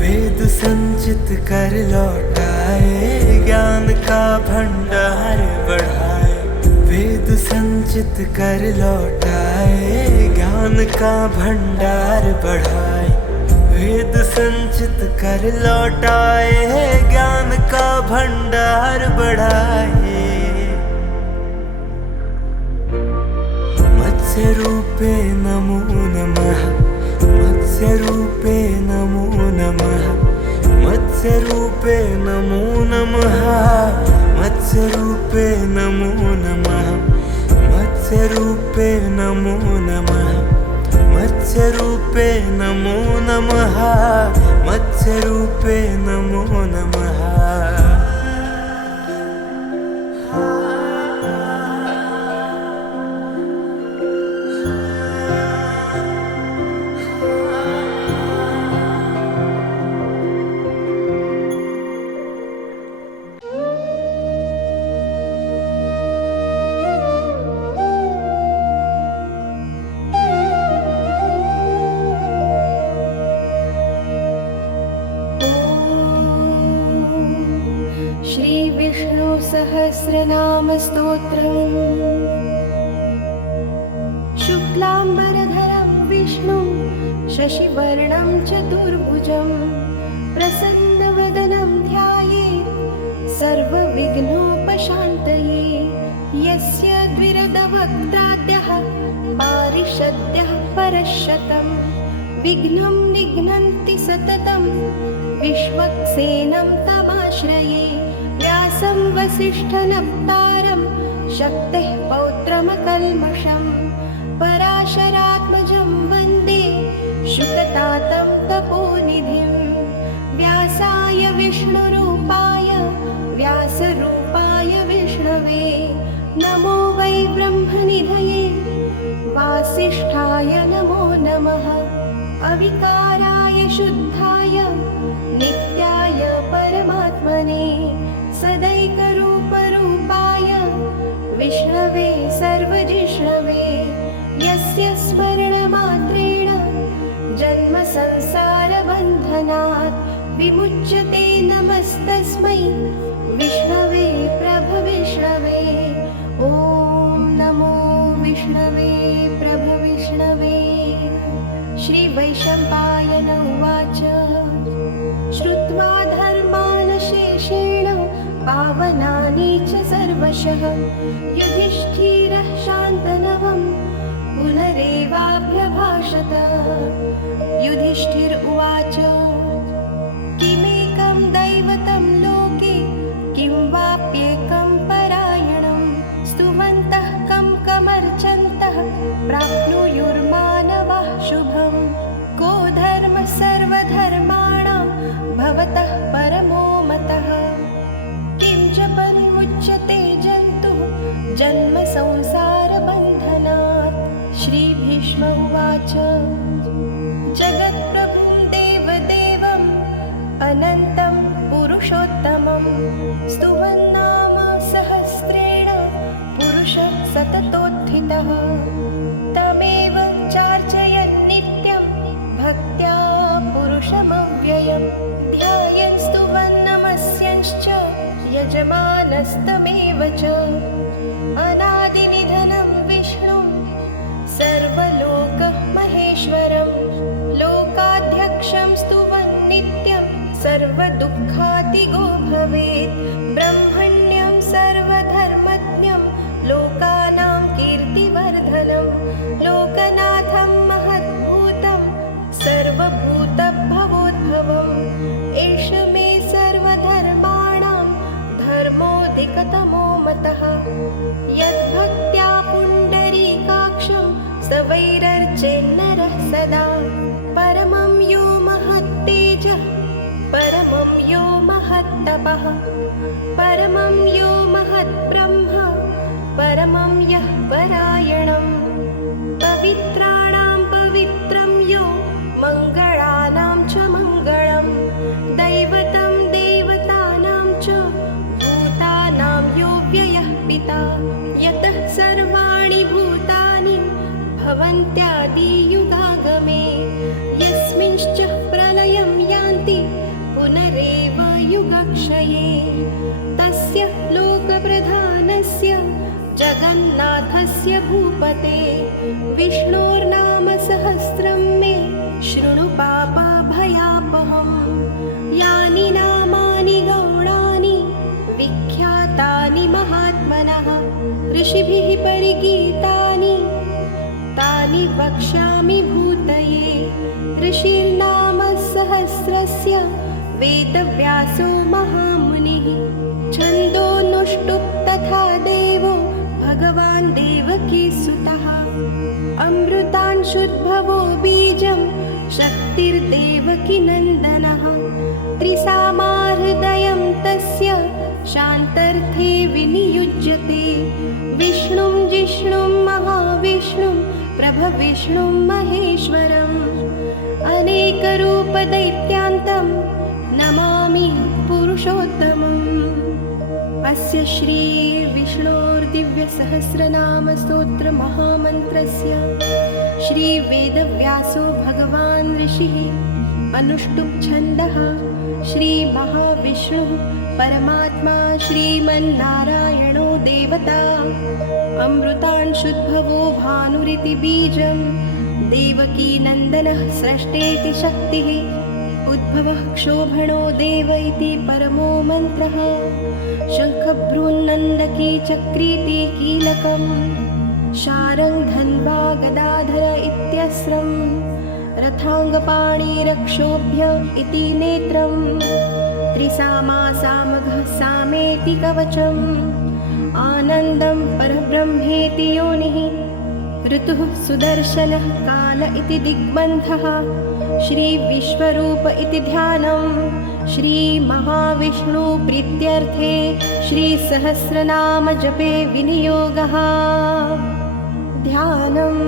वेद संचित कर लौटाए ज्ञान का भंडार बढ़ाए वेद संचित कर लौटाए ज्ञान का भंडार बढ़ाए वेद संचित कर लौटाए ज्ञान का भंडार बढ़ाए मत्स्यरूपे नमो नमः मत्स्यरूपे नमो नमः मत्स्यरूपे नमो नमः मत्स्यरूपे नमो नमः मत्स्यरूपे नमो नमः मत्स्यरूपे नमो नमः मत्स्यरूपे नमो नमः सहस्रनामस्तोत्रम् शुक्लाम्बरधरं विष्णुं शशिवर्णं चतुर्भुजं प्रसन्नवदनं ध्यायेत् सर्वविघ्नोपशान्तये यस्य द्विरदवक्त्राद्यः पारिषद्यः परशतं विघ्नं निघ्नन्ति सततं विश्वक्सेनं तमाश्रये व्यासं वसिष्ठनप्तारं शक्तेः पौत्रमकल्मषं पराशरात्मजं वन्दे शुकतातं तपोनिधिं व्यासाय विष्णुरूपाय व्यासरूपाय विष्णवे नमो वै ब्रह्मनिधये वासिष्ठाय नमो नमः अविकाराय शुद्धाय नित्याय परमात्मने सदैकरूपरूपाय विष्णवे सर्वजिष्णवे यस्य स्मरणमात्रेण जन्मसंसारबन्धनात् विमुच्यते नमस्तस्मै विष्णवे प्रभविष्णवे ॐ नमो विष्णवे प्रभविष्णवे श्रीवैशम्पायन उवाच श्रुत्वा धर्मानशेषेण पावनानि च सर्वशः युधिष्ठिरः शान्तनवं पुनरेवाभ्यभाषत युधिष्ठिर उवाच किमेकं दैवतं लोके किं पुनस्तमेव च अनादिनिधनं विष्णु सर्वलोकमहेश्वरं लोकाध्यक्षं स्तुवन् नित्यं सर्वदुःखातिगो भवेत् ब्रह्मण्यं सर्वधर्मज्ञं लोकानां कीर्तिवर्धनं लोकनाथं महद्भूतं सर्वभूतभवोद्भवम् एष मे सर्वधर्माणां धर्मोऽधिकतमो मतः यद्भक्त्या पुण्डरीकाक्षं सवैरर्चेन्नरः सदा परमं यो महत्तेजः परमं यो महत्तपः परमं यो महद्ब्रह्म परमं यः परायणं पवित्राणां पवित्रं यो मङ्गलानां च मङ्गलं दैवतं देवतानां च भूतानां यो व्ययः पिता यतः सर्वाणि भूतानि भवन्त्यादियुगागमे यस्मिंश्च प्रलयं यान्ति पुनरेव युगक्षये तस्य लोकप्रधानस्य जगन्नाथस्य भूपते विष्णोर्नाम सहस्रं मे शृणु पापभयापहम् यानि नामानि गौणानि विख्यातानि महात्मनः ऋषिभिः परिगीतानि तानि वक्ष्यामि भूतये ऋषिर्नाम सहस्रस्य वेदव्यासो महामुनिः छन्दोनुष्टुप् तथा देवो भगवान् देवकीसुतः अमृतांशुद्भवो बीजं शक्तिर्देवकीनन्दनः त्रिसामाहृदयं तस्य शान्तर्थे विनियुज्यते विष्णुं जिष्णुं महाविष्णुं प्रभविष्णुं महेश्वरम् अनेकरूपदैत्यान्तं नमामि पुरुषोत्तमम् अस्य श्रीविष्णोर्दिव्यसहस्रनामस्तोत्रमहामन्त्रस्य श्रीवेदव्यासो भगवान् ऋषिः अनुष्टुप् छन्दः श्रीमहाविष्णुः परमात्मा श्रीमन्नारायणो देवता अमृतांशुद्भवो भानुरिति बीजं देवकीनन्दनः स्रष्टेति शक्तिः उद्भवः क्षोभणो देव इति परमो मन्त्रः शङ्खभ्रून्नन्दकी चक्रीति कीलकम् शारङ् धन्वा गदाधर इत्यस्रं रथाङ्गपाणिरक्षोभ्य इति नेत्रम् त्रिसामा सामघः सामेति कवचम् आनन्दं परब्रह्मेति योनिः ऋतुः सुदर्शनः काल इति दिग्बन्धः श्रीविश्वरूप इति ध्यानं श्रीमहाविष्णुप्रीत्यर्थे श्रीसहस्रनामजपे विनियोगः ध्यानम्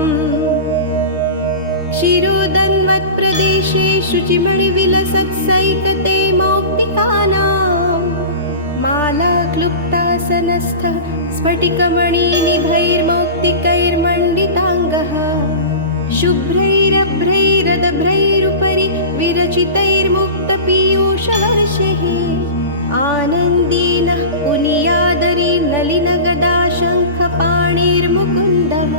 शिरोदन्वत्प्रदेशे शुचिमणिविलसत्सैकते मौक्तिकानां मालाक्लुप्तासनस्थ स्फटिकमणिनिभैर्मौक्तिकैर्मण्डिताङ्गः शुभ्रैरभ्रैरदभ्रैरुपरि विरचितैर्मुक्तपीयूषवर्षैः आनन्दीनः पुनियादरी नलिनगदा शङ्खपाणिर्मुकुन्दः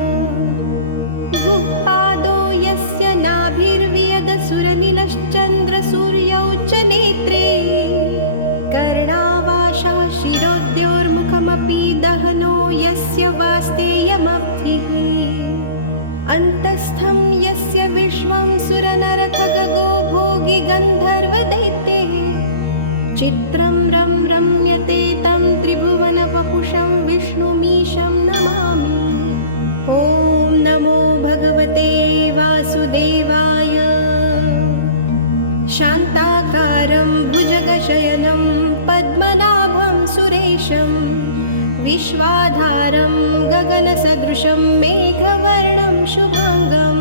पादो यस्य नाभिर्वियदसुरनिलश्चन्द्रसूर्यौ च नेत्रे कर्णावाशा शिरोद्योर्मुखमपि दहनो यस्य वास्तेयमब्धिः अन्तस्थं यस्य विश्वं सुरनरखगो भोगि गन्धर्वदैत्यैः चित्रं रं रम्यते तं त्रिभुवनवपुषं विष्णुमीशं नमामि ॐ नमो भगवते वासुदेवाय शान्ताकारं भुजगशयनं पद्मनाभं सुरेशं विश्वाधारं गगनसदृशं मेघवर्णं शुभाङ्गं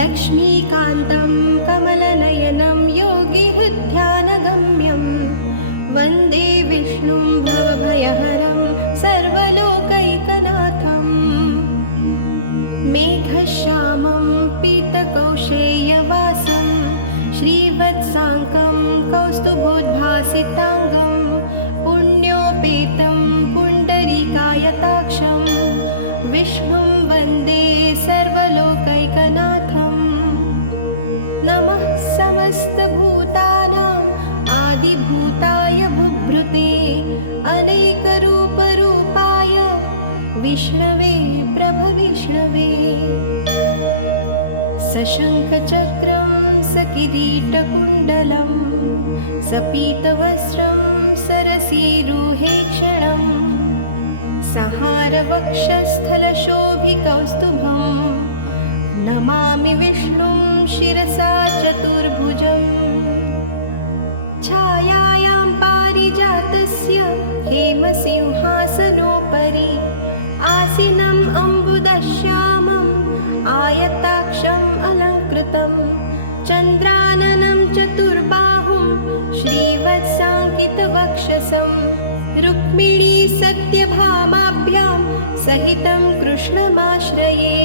लक्ष्मीकान्तं कमलनयनं योगिहृद्ध्यानगम्यं वन्दे विष्णुं भवभयहरं सर्वलोकैकनाथम् मेघश्यामं पीतकौशेयवासं श्रीवत्साङ्कं कौस्तुभोद्भासिताङ्गं पुण्योपेतं पुण्डरीकायताक्षं विष्णुं वन्दे सर्वलोकैकनाथम् नमः समस्तभूतानाम् आदिभूताय बुभृते अनेकरूपरूपाय विष्णवे प्रभविष्णवे सशङ्खचक्रं सकिरीटकुण्डलं सपीतवस्त्रं सरसीरुहेक्षणं सहारवक्षस्थलशोभिकौस्तुभं नमामि विष्णुं शिरसा चतुर्भुजम् छायायां पारिजातस्य हेमसिंहासनोपरि आसीनम् अम्बुदश्यामम् आयताक्षम् अलङ्कृतं चन्द्राननं चतुर्बाहुं श्रीवत्साङ्कितवक्षसं रुक्मिणी सत्यभामाभ्यां सहितं कृष्णमाश्रये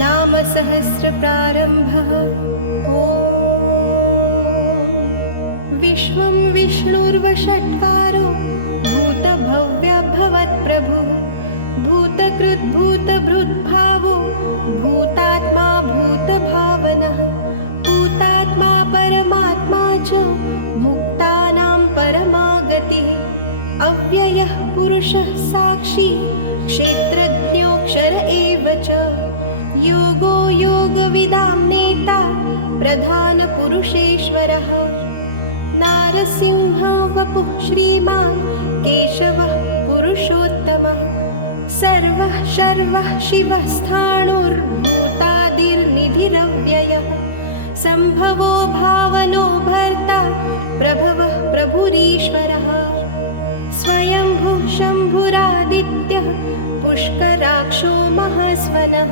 नाम सहस्रप्रारम्भः ॐ विश्वं विष्णुर्वषट्कारो भूतभव्यभवत्प्रभु भूतकृद्भूतभृद्भावो भूतात्मा भूतभावनः भूतात्मा परमात्मा च मुक्तानां परमागतिः अव्ययः पुरुषः साक्षी क्षेत्रज्ञोऽक्षर एव च योगो योगविदां नेता प्रधानपुरुषेश्वरः नारसिंह वपुः श्रीमान् केशवः पुरुषोत्तमः सर्वः शर्वः शिवः स्थाणुर्भूतादिर्निधिरव्ययः सम्भवो भावनो भर्ता प्रभवः प्रभुरीश्वरः स्वयंभुः शम्भुरादित्यः पुष्कराक्षो महास्वनः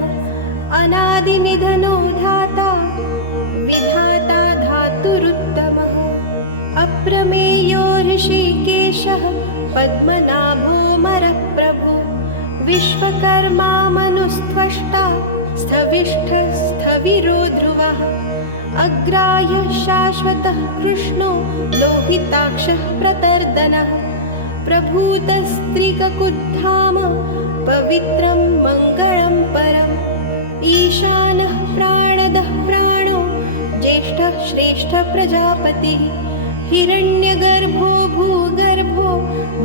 अनादिनिधनो धाता विधाता धातुरुत्तमः अप्रमेयो ऋषिकेशः पद्मनाभोऽमरप्रभु विश्वकर्मा मनुस्त्वष्टा स्थविष्ठस्थविरो ध्रुवः अग्राह्यः शाश्वतः कृष्णो लोहिताक्षः प्रतर्दनः प्रभूतस्त्रिककुद्धाम पवित्रं मङ्गलं परम् ईशानः प्राणदः प्राणो ज्येष्ठः श्रेष्ठः प्रजापतिः हिरण्यगर्भो भूगर्भो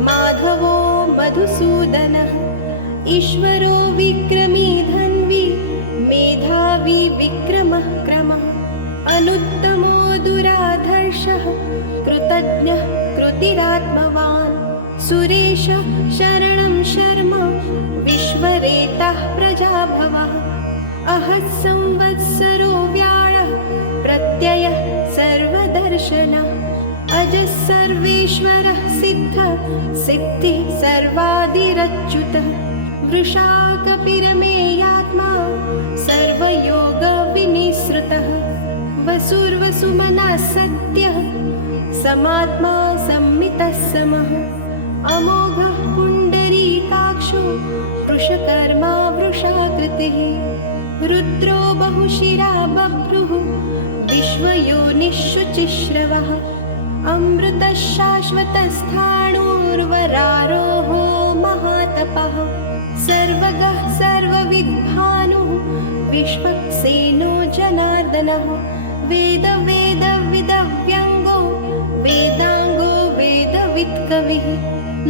माधवो मधुसूदनः ईश्वरो विक्रमी धन्वी मेधावी विक्रमः क्रमः अनुत्तमो दुराधर्षः कृतज्ञः कृतिरात्मवान् सुरेश शरणं शर्म विश्वरेतः प्रजाभवः अहः संवत्सरो व्याळः प्रत्ययः सर्वदर्शनः अजः सर्वेश्वरः सिद्धः सिद्धिः सर्वादिरच्युतः वृषाकपिरमेयात्मा सर्वयोगविनिसृतः वसुर्वसुमनः सत्यः समात्मा सम्मितः समः अमोघः पुण्डरीकाक्षो वृषकर्मा वृषाकृतिः रुद्रो बहुशिरा बभ्रुः विश्वयोनिःशुचिश्रवः अमृतः शाश्वतस्थाणुर्वरारोहो महातपः सर्वगः सर्वविद्भानुः विश्वक्सेनो जनार्दनः वेदवेदविदव्यङ्गो वेदाङ्गो वेदवित्कविः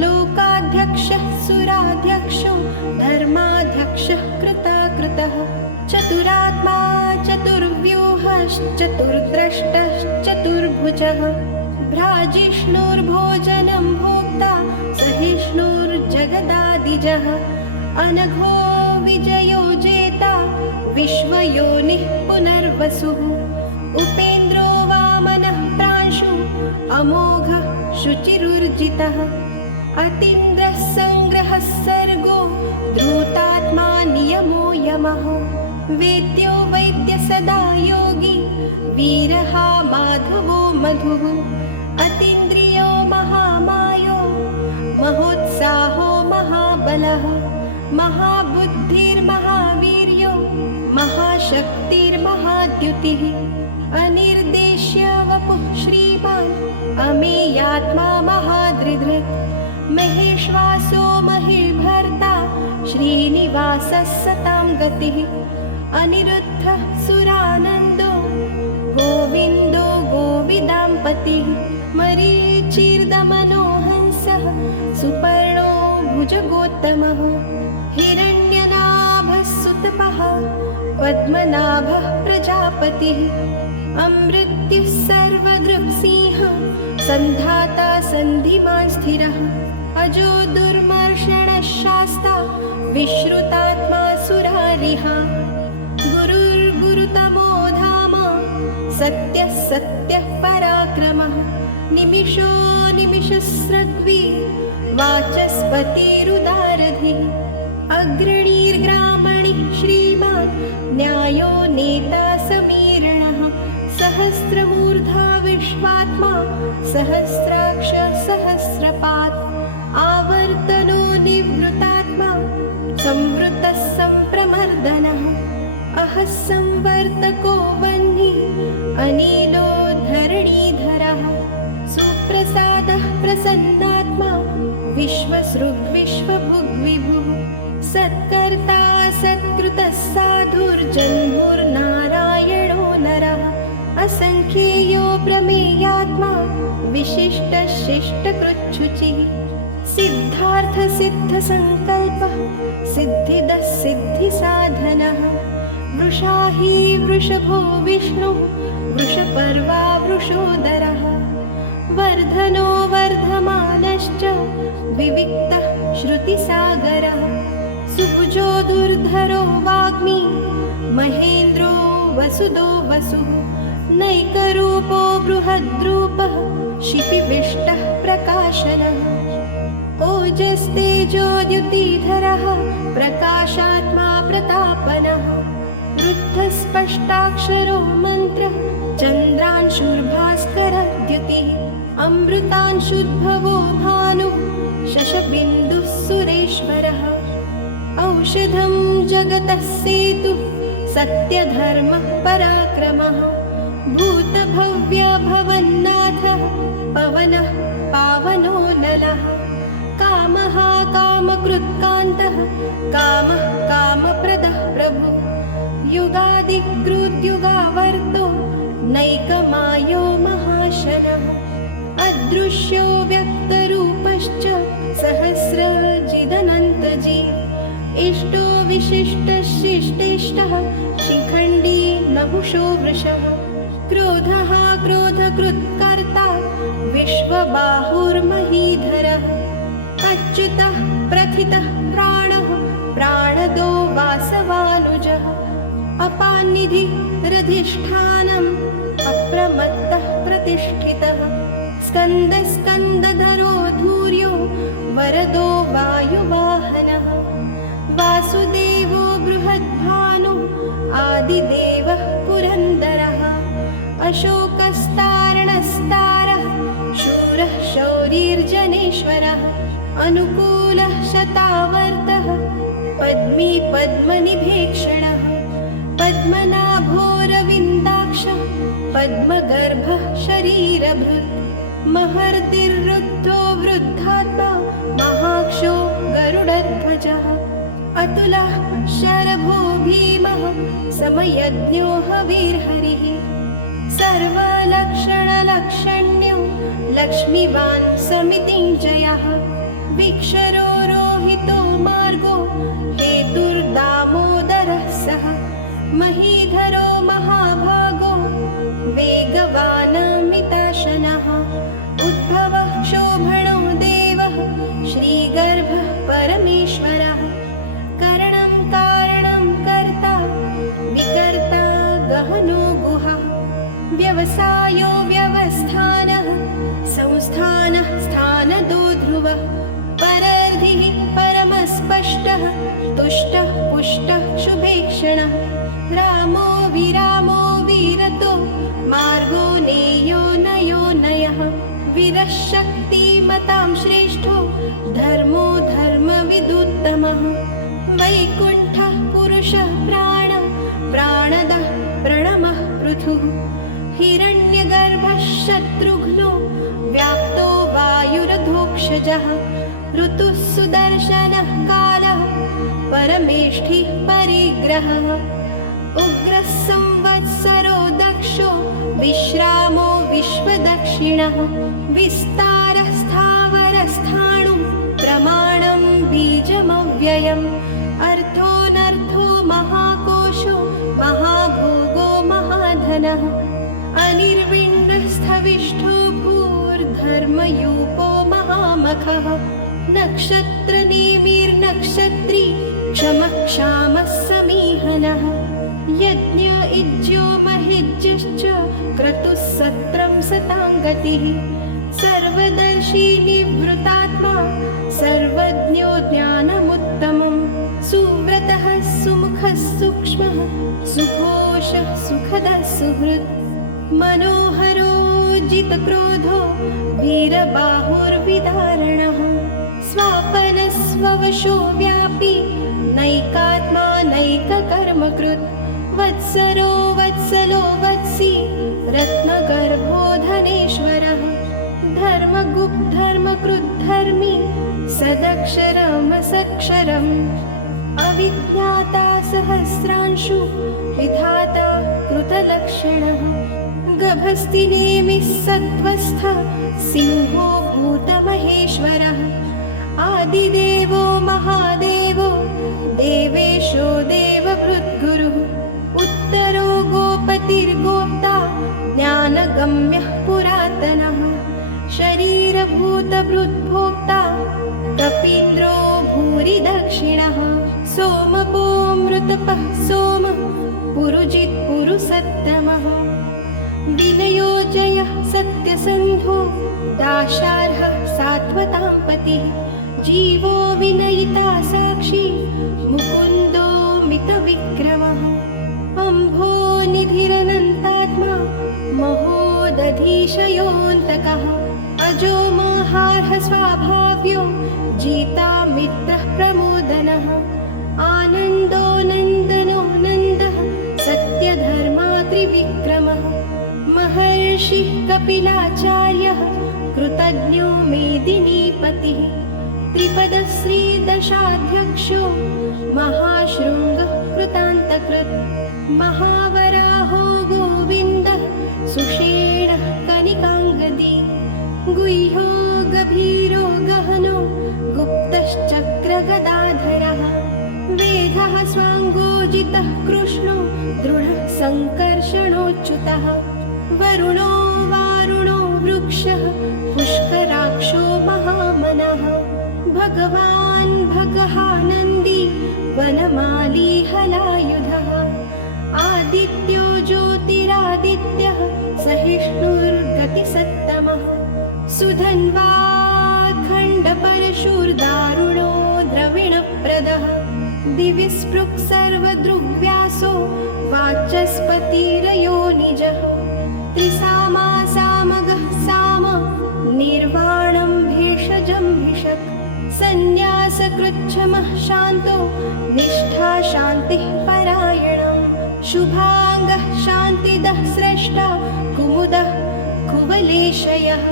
लोकाध्यक्षः सुराध्यक्षो धर्माध्यक्षः कृताकृतः चतुरात्मा चतुर्व्यूहश्चतुर्द्रष्टश्चतुर्भुजः भ्राजिष्णुर्भोजनं भोक्ता सहिष्णुर्जगदादिजः अनघो विजयो जेता विश्वयोनिः पुनर्वसुः उपेन्द्रो वामनः प्रांशु अमोघः शुचिरुर्जितः अतीन्द्रः सङ्ग्रहः सर्गो धूतात्मा नियमो यमः वेद्यो वैद्य सदा योगी वीरः माधवो मधुः अतीन्द्रियो महामायो महोत्साहो महाबलः महाबुद्धिर्महावीर्यो महाशक्तिर्महाद्युतिः अनिर्देश्य वपुः श्रीमान् अमेयात्मा महादृधृत् महेश्वासो महीभूतो श्रीनिवासः सतां गतिः अनिरुद्धः सुरानन्दो गोविन्दो गोविदाम्पतिः मरीचिर्दमनो हंसः सुपर्णो भुजगोत्तमः हिरण्यनाभः सुतपः पद्मनाभः प्रजापतिः अमृत्युः सर्वदृक्सिंहः सन्धाता सन्धिमान् स्थिरः अजो दुर्मर्षणः शास्ता विश्रुतात्मा सुरारिः गुरुर्गुरुतमो धाम सत्यः सत्यः पराक्रमः निमिषो निमिषस्रग्वी वाचस्पतिरुदारधिः अग्रणीर्ग्रामणिः श्रीमान् न्यायो नेता समीरणः सहस्रमूर्धा विश्वात्मा सहस्राक्ष सहस्रपात् आवर्तनो निवृतात्मा संवृतः सम्प्रमर्दनः अहः संवर्तको वह्निः अनिलो धरणीधरः सुप्रसादः प्रसन्नात्मा विश्वसृग्विश्वभुग्विभुः सत्कर्ता सत्कृतः साधुर्जन्मुर्नारायणो नरः असङ्ख्येयो प्रमेयात्मा विशिष्टशिष्टकृच्छुचिः सिद्धार्थसिद्धसङ्कल्पः सिद्धिदः सिद्धिसाधनः वृषाही वृषभो विष्णुः वृषपर्वा वृषोदरः वर्धनो वर्धमानश्च विविक्तः श्रुतिसागरः सुभुजो दुर्धरो वाग्मी महेन्द्रो वसुदो वसुः नैकरूपो बृहद्रूपः शिपिविष्टः प्रकाशनः ओजस्तेजोद्युतिधरः प्रकाशात्मा प्रतापनः रुद्धस्पष्टाक्षरो मन्त्रः चन्द्रांशुर्भास्करद्युतिः अमृतांशुद्भवो भानुः शशबिन्दुः सुरेश्वरः औषधं जगतः सेतुः सत्यधर्मः पराक्रमः भूतभव्यभवन्नाथः पवनः पावनो नलः कामः कामकृत्कान्तः कामः कामप्रदः प्रभुः युगादिकृद्युगावर्तो नैकमायो महाशनः अदृश्यो व्यक्तरूपश्च सहस्रजिदनन्तजी इष्टो विशिष्टशिष्टेष्टः शिखण्डी नहुषो वृषः क्रोधः क्रोधकृत्कर्ता विश्वबाहुर्महीधरः अच्युतः प्रथितः प्राणः प्राणदो वासवानुजः अपानिधिरधिष्ठानम् अप्रमत्तः प्रतिष्ठितः स्कन्दस्कन्दधरो धूर्यो वरदो वायुवाहनः वासुदेवो बृहद्भानुः आदिदेवः पुरन्दरः अशोकस्तारणस्तारः शूरः शौरीर्जनेश्वरः अनुकूलः शतावर्तः पद्मी पद्मनिभेक्षणः पद्मनाभोरविन्दाक्षः पद्मगर्भः शरीरभृत् महर्तिरुद्धो वृद्धात्मा महाक्षो गरुडध्वजः अतुलः शरभो भीमः समयज्ञो हवीर्हरिः सर्वलक्षणलक्षण्यो लक्ष्मीवान् समितिञ्जयः विक्षरो रोहितो मार्गो हेतुर्दामोदरः सः महीधरो महाभागो वेगवानमिताशनः उद्भवः क्षोभणो देवः श्रीगर्भः परमेश्वरः करणं कारणं कर्ता विकर्ता गहनो गुहः व्यवसायो व्यवस्थानः संस्थानः स्थानदो ध्रुवः परर्धिः परमस्पष्टः तुष्टः पुष्टः शुभेक्षणः रामो विरामो वीरतो मार्गो नेयो नयो नयः वीरशक्तिमतां श्रेष्ठो धर्मो धर्मविदुत्तमः वैकुण्ठः पुरुषः प्राणदः प्रणमः पृथुः हिरण्यगर्भः शत्रुघ्नो व्याप्तो वायुरधोक्षजः ऋतुः सुदर्शनः कालः परमेश्वरः परमेष्ठिः परिग्रहः उग्रः संवत्सरो दक्षो विश्रामो विश्वदक्षिणः विस्तारः स्थावरस्थाणुं प्रमाणं बीजमव्ययम् अर्थोऽनर्थो महाकोशो महाभोगो महाधनः अनिर्विण्णस्थविष्ठो भूर्धर्मयूपो महामखः नक्षत्रनेमिर्नक्षत्री क्षमः क्षामः समीहनः यज्ञ इज्यो महिज्यश्च क्रतुः सत्रं सताङ्गतिः सर्वदर्शी निवृतात्मा सर्वज्ञो ज्ञानमुत्तमम् सुव्रतः सुमुखः सूक्ष्मः सुघोषः सुखदः सुहृत् मनोहरो जितक्रोधो वीरबाहुर्विदारणः स्वापनस्ववशो व्यापी नैकात्मा नैककर्मकृत् वत्सरो वत्सलो वत्सी रत्नगर्भो धनेश्वरः धर्मगुप्धर्मकृद्धर्मी सदक्षरमसक्षरम् अविज्ञाता सहस्रांशु विधाता कृतलक्षणः गभस्तिनेमिः सत्त्वस्थ सिंहो भूतमहेश्वरः आदिदेवो महादेवो देवेशो देवभृद्गुरुः उत्तरो गोपतिर्गोप्ता ज्ञानगम्यः पुरातनः शरीरभूतभृद्भोक्ता कपीन्द्रो भूरि दक्षिणः सोमपोऽमृतपः सोमः पुरुजित् पुरुसत्तमः विनयो जयः सत्यसन्धो दाशार्हः सात्वतां पतिः जीवो विनयिता साक्षी मुकुन्दो मितविक्रमः अम्भो निधिरनन्तात्मा महोदधीशयोऽन्तकः अजो महार्ह स्वाभाव्यो जीता मित्रः प्रमोदनः आनन्दो नन्दनो नन्दः सत्यधर्मात्रिविक्रमः महर्षिः कपिलाचार्यः कृतज्ञो मेदिनीपतिः त्रिपदश्रीदशाध्यक्षो महाशृङ्गः कृतान्तकृत् महावराहो गोविन्दः सुषेणः कनिकाङ्गदी गुह्यो गभीरो गहनो गुप्तश्चक्रगदाधरः वेदः स्वाङ्गोजितः कृष्णो दृढः सङ्कर्षणोच्युतः वरुणो वारुणो वृक्षः पुष्कराक्षो महामनः भगवान् भगहानन्दी वनमाली हलायुधः आदित्यो ज्योतिरादित्यः सहिष्णुर्गतिसत्तमः सुधन्वा खण्डपरशुर्दारुणो द्रविणप्रदः दिविस्पृक् सर्वदृग्व्यासो वाचस्पतिरयोनिजः त्रिसामा सामगः साम निर्वाणं भेषजं भिषक् सन्न्यासकृच्छमः शान्तो निष्ठा शान्तिः परायणम् शुभाङ्गः शान्तिदः स्रष्टा कुमुदः कुवलेशयः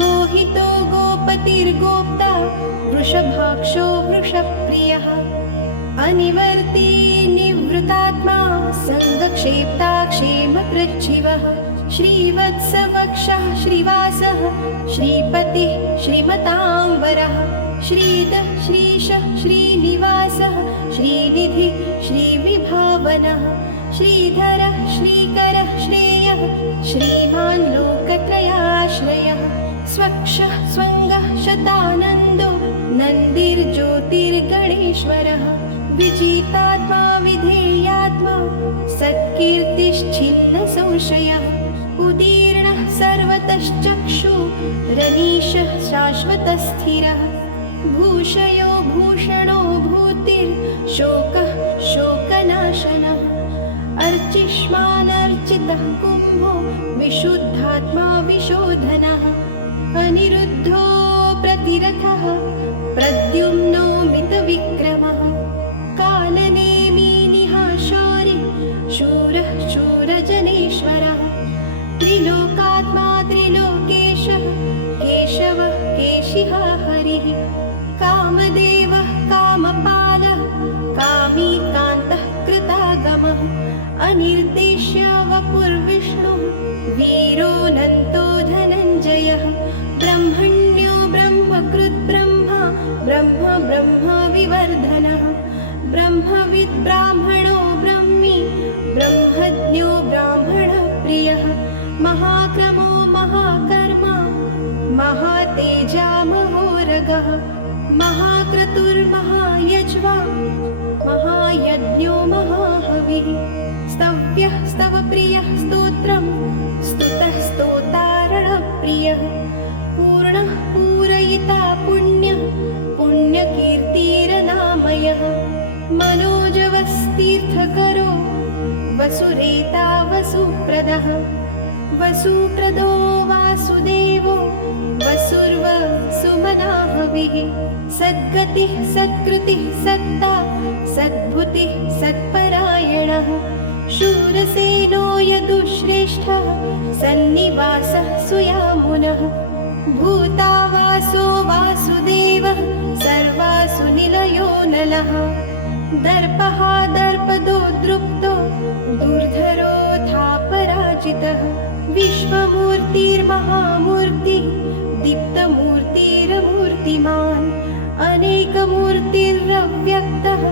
गोहितो गोपतिर्गोप्ता वृषभाक्षो वृषप्रियः अनिवर्ती निवृतात्मा सङ्गक्षेप्ता क्षेमकृच्छिवः श्रीवत्सवक्षः श्रीवासः श्रीपतिः श्रीमताम्बरः श्रीदः श्रीशः श्रीनिवासः श्रीनिधिः श्रीविभावनः श्रीधरः श्रीकरः श्रेयः श्रीमान् लोकत्रयाश्रयः स्वक्षः स्वङ्गः शतानन्दो नन्दिर्ज्योतिर्गणेश्वरः विजितात्मा विधेयात्मा सत्कीर्तिश्छिन्नसंशयः उदीर्णः सर्वतश्चक्षुरनीशः शाश्वतस्थिरः भूषयो भूषणो भूतिर्शोकः शोकनाशनः अर्चिष्मानर्चितः कुम्भो विशुद्धात्मा विशोधनः अनिरुद्धो प्रतिरथः प्रद्युम्नो मितविक्रमः कालनेमी निहाशौरि शूरः शूरजनेश्वरः त्रिलोकात्मा त्रिलोकेशः केशवः केशिहा हरिः कामदेवः कामपालः अनिर्देश्य वपुर्विष्णुः वीरोऽनन्तो धनञ्जयः ब्रह्मण्यो ब्रह्मकृत् ब्रह्मा ब्रह्म ब्रह्मविवर्धनः ब्रह्मविद् ब्राह्मणो ब्रह्मी ब्रह्मज्ञो ब्राह्मणप्रियः महाक्रमो महाकर्मा महातेजा महोरगः महाक्रतुर्महायज्वा महायज्ञो महाहविः स्तव्यः स्तवप्रियः स्तोत्रं स्तुतः स्तोतारणप्रियः पूर्णः पूरयिता पुण्यः पुण्यकीर्तिरनामयः मनोजवस्तीर्थकरो वसुरेता वसुप्रदः वसुप्रदो वासुदेवो वसुर्व सुमनाहविः सद्गतिः सत्कृतिः सत्ता सद्भुतिः सत्परायणः शूरसेनो यदुश्रेष्ठः सन्निवासः सुयामुनः भूतावासो वासुदेवः सर्वासु निलयो नलः दर्पः दर्पदो दृप्तो दुर्धरोऽथापराजितः विश्वमूर्तिर्महामूर्तिः दीप्तमूर्तिरमूर्तिमान् अनेकमूर्तिरव्यक्तः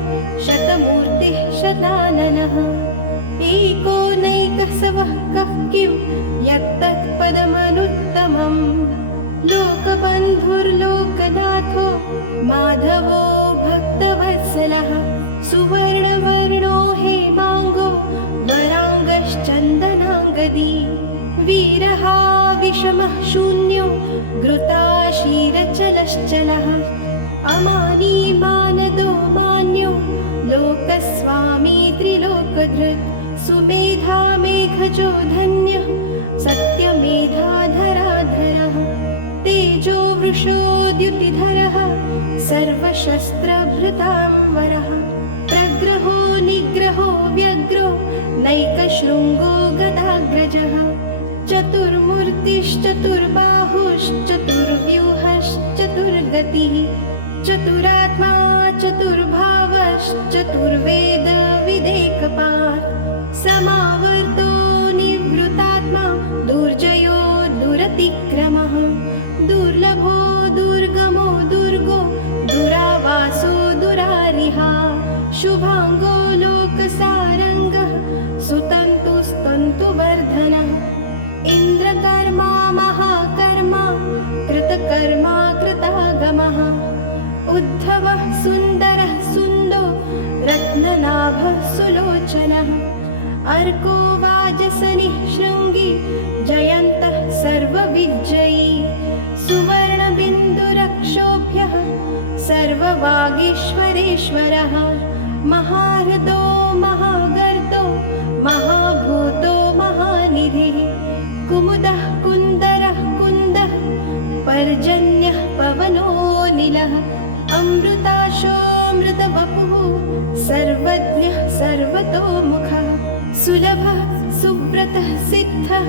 शतमूर्तिः शताननः एकोनैकसवः कः किं यत्तत्पदमनुत्तमम् लोकबन्धुर्लोकनाथो माधवो भक्तवत्सलः सुवर्णवर्णो हेमाङ्गो वराङ्गश्चन्दनाङ्गदी वीरः विषमः शून्यो घृताशीरचलश्चलः अमानी मानदो मान्यो लोकस्वामी त्रिलोकधृत् सुमेधा मेघजो धन्यः सत्यमेधाधराधरः तेजो वृषोद्युतिधरः सर्वशस्त्रभृताम्बरः प्रग्रहो निग्रहो व्यग्रो नैकशृङ्गो गदाग्रजः चतुर्मूर्तिश्चतुर्बाहुश्चतुर्व्यूहश्चतुर्गतिः चतुरात्मा चतुर्भावश्चतुर्वेदविदेकपात् समावर्तो निवृतात्मा दुर्जयो दुरतिक्रमः दुर्लभो दुर्गमो दुर्गो दुरावासो दुरारिहा शुभाङ्गो लोकसारङ्गः सुतन्तुस्तन्तुवर्धनः इन्द्रकर्मा महाकर्मा कृतकर्मा कृतागमः उद्धवः सुन्दरः सुन्दो रत्ननाभः सुलोचनः अर्को वाजसनिः शृङ्गी जयन्तः सर्वविजयी सुवर्णबिन्दुरक्षोभ्यः सर्ववागीश्वरेश्वरः महाहृदो महागर्दो महाभूतो महानिधिः कुमुदः कुन्दरः कुन्दः पर्जन्यः पवनोऽनिलः अमृताशोऽमृतवपुः सर्वज्ञः सर्वतोमुखः सुलभः सुव्रतः सिद्धः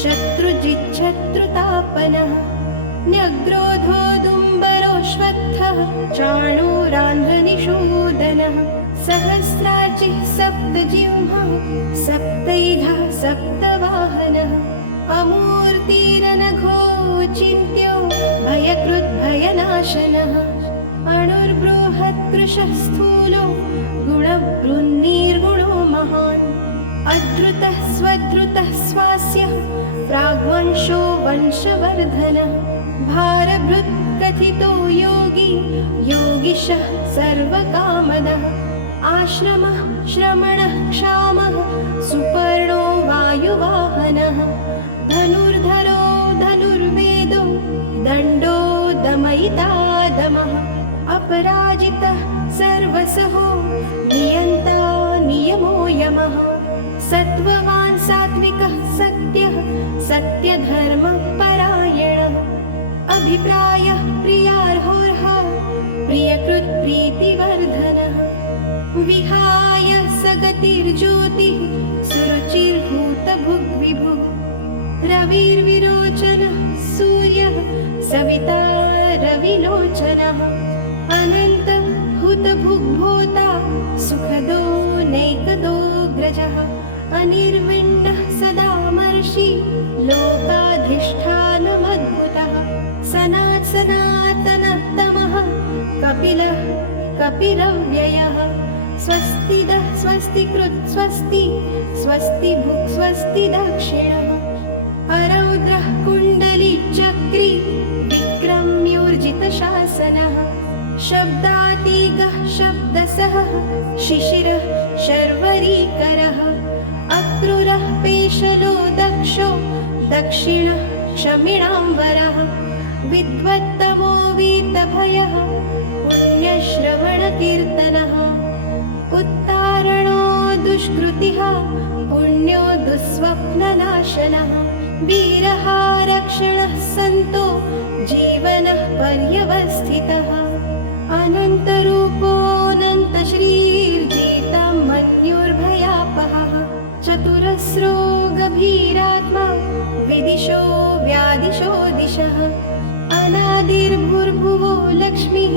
शत्रुजिच्छत्रुतापनः न्यग्रोधोदुम्बरोऽश्वत्थः चाणूरान्ध्रनिषूदनः सहस्राचिः सप्तजिह्वः सप्तैधः सप्तवाहनः अमूर्तिरनघोचिन्त्यो भयकृद्भयनाशनः अणुर्बृहत्कृशः स्थूलो गुणबृन्निर्गुणो महान् अधृतः स्वधृतः स्वास्यः प्राग्वंशो वंशवर्धनः भारभृत्कथितो योगी योगिशः सर्वकामदः आश्रमः श्रमणः क्षामः सुपर्णो वायुवाहनः धनुर्धरो धनुर्वेदो दण्डो दमयिता दमः अपराजितः सर्वसहो नियन्ता नियमो यमः सत्त्ववान् सात्विकः सत्यः सत्यधर्मपरायणः अभिप्रायः प्रियार्होर्हः प्रियकृत्प्रीतिवर्धनः विहाय सगतिर्ज्योतिः सुरुचिर्भूतभुग्विभुः रविर्विरोचनः सूर्यः सविता रविलोचनः अनन्तः हुतभुग्भोता सुखदो नैकदोऽग्रजः अनिर्विण्णः सदामर्षि लोकाधिष्ठानमद्भुतः सनातनतमः कपिलः कपिरव्ययः स्वस्तिदः स्वस्तिकृत् स्वस्ति स्वस्ति भुक् स्वस्ति दक्षिणः अरौद्रः कुण्डलीचक्री विक्रम्योर्जितशासनः शब्दातीगः शब्दसः शिशिरः शर्वरीकरः अक्रूरः पेशलो दक्षो दक्षिणः क्षमिणाम्बरः विद्वत्तमो वीतभयः पुण्यश्रवणकीर्तनः उत्तारणो दुष्कृतिः पुण्यो दुःस्वप्ननाशनः वीरः रक्षणः सन्तो जीवनः पर्यवस्थितः अनन्तरूपोऽनन्तश्रीर्जितं मन्युर्भयापहः चतुरस्रो गभीरात्मा विदिशो व्यादिशो दिशः अनादिर्भुर्भुवो लक्ष्मीः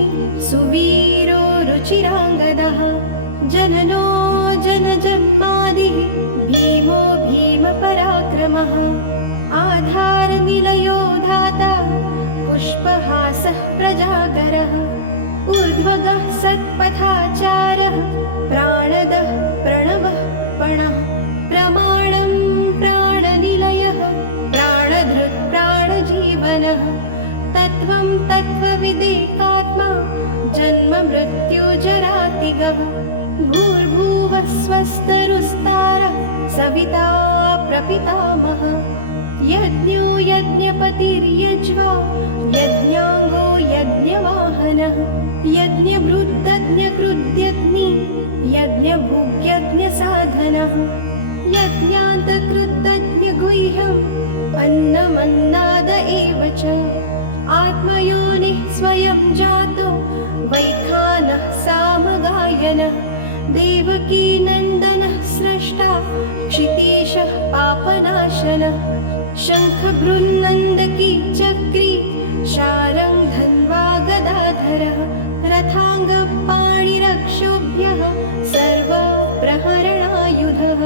सुवीरो रुचिराङ्गदः जननो जनजन्मादिः भीमो भीमपराक्रमः आधारनिलयो धाता पुष्पहासः प्रजागरः ऊर्ध्वगः सत्पथाचारः प्राणदः प्रणवः पणः प्रमाणं प्राणनिलयः प्राणधृत् प्राणजीवनः तत्त्वं तत्त्वविदेकात्मा जन्म मृत्युजरातिगः भूर्भुवः स्वस्तरुस्तारः सविता प्रपितामहः यज्ञो यज्ञपतिर्यज्वा यज्ञाङ्गो यज्ञवाहनः यज्ञभृद्यज्ञकृद्यज्ञी यज्ञभुग्यज्ञसाधनः यज्ञान्तकृतज्ञगुह्यम् अन्नमन्नाद एव च आत्मयोनिः स्वयं जातो वैखानः सामगायनः देवकीनन्दनः स्रष्टा क्षितीशः पापनाशनः शङ्खभृन्नन्दकी चक्री शारङ्ग धन्वा गदाधरः रथाङ्गपाणिरक्षोभ्यः सर्वप्रहरणायुधः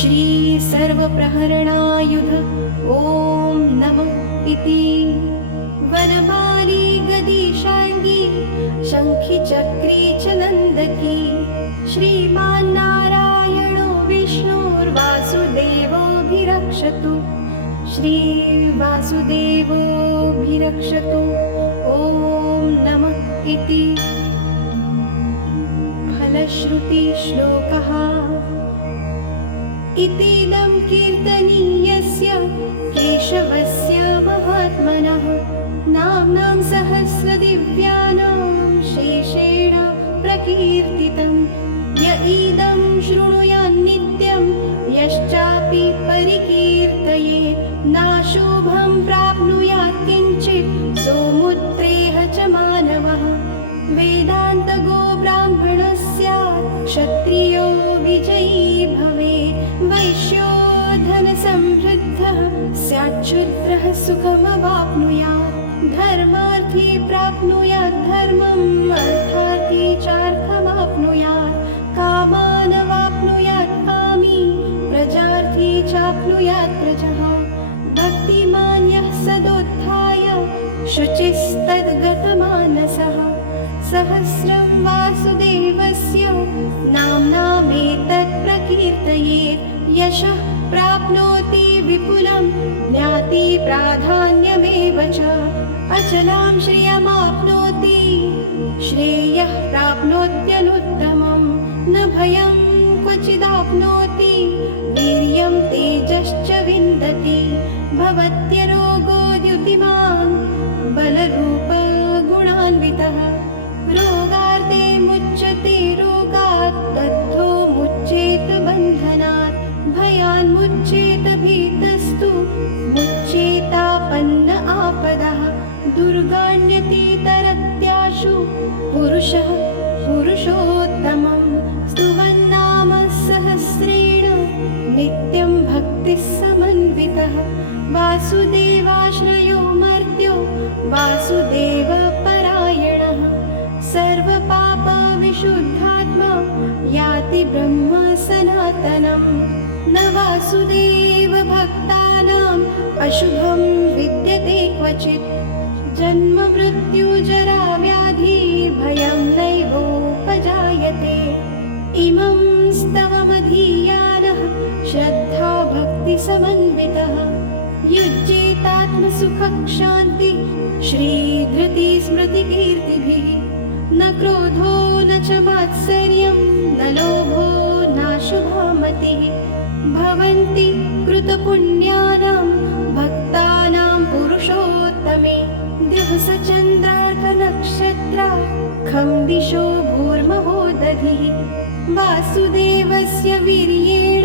श्री सर्वप्रहरणायुध ॐ नमः इति वनमाली गदीशाङ्गी शङ्खी चक्री च नन्दकी श्रीमान्नारायणो विष्णुर्वासुदेवोऽभिरक्षतु श्रीवासुदेवोऽभिरक्षतु ॐ नमः इति फलश्रुतिश्लोकः इतीदं कीर्तनीयस्य केशवस्य महात्मनः नाम्नां सहस्रदिव्यानां शेषेण प्रकीर्तितं य इदं शृणुयान्नित्यं यश्चापि परिकीर्तयेत् नाशुभं प्राप्नुयात् किञ्चित् सोमुत्रेह च मानवः वेदान्तगो ब्राह्मणः स्यात् क्षत्रियो विजयी भवेत् वैश्यो धनसमृद्धः स्याच्छूद्रः सुखमवाप्नुयात् धर्मार्थी प्राप्नुयात् धर्मम् अर्थार्थी चार्थमाप्नुयात् कामानवाप्नुयात् कामी प्रजार्थी चाप्नुयात् प्रजः भक्तिमान्यः सदोत्थाय शुचिस्तद्गतमानसः सहस्रं वासुदेवस्य नाम्नामेतत् प्रकीर्तयेत् यशः प्राप्नोति विपुलं ज्ञाति प्राधान्यमेव च अचलां श्रियमाप्नोति श्रेयः प्राप्नोत्यनुत्तमं न भयं क्वचिदाप्नोति वीर्यं तेजश्च विन्दति भवत्यरोगो द्युतिमान् बलरूपगुणान्वितः रोगार्ते मुच्यते रोगात् तद्धो मुच्येत बन्धनात् भयान्मुच्येत भीतस्तु मुच्येतापन्न आपदः दुर्गाण्यतीतरत्याशु पुरुषः पुरुषोत्तमं स्तुवन्नाम सहस्रेण नित्यं भक्तिः समन्वितः वासुदेवाश्रयो मर्त्यो वासुदेवपरायणः सर्वपापविशुद्धात्मा याति ब्रह्म सनातनम् न वासुदेव भक्तानाम् अशुभं विद्यते क्वचित् जन्म मृत्यु जरा व्याधि भयं नैवोपजायते इमं स्तवमधीयानः श्रद्धा भक्तिसमन्वितः युज्येतात्मसुखक्षान्ति श्रीधृतिस्मृतिकीर्तिभिः न क्रोधो न च मात्सर्यं न लोभो नाशुभा मतिः भवन्ति कृतपुण्यानां भक्तानां पुरुषोत्तमे दिवसचन्द्रार्कनक्षत्राखं दिशो भूर्महो दधिः वासुदेवस्य वीर्येण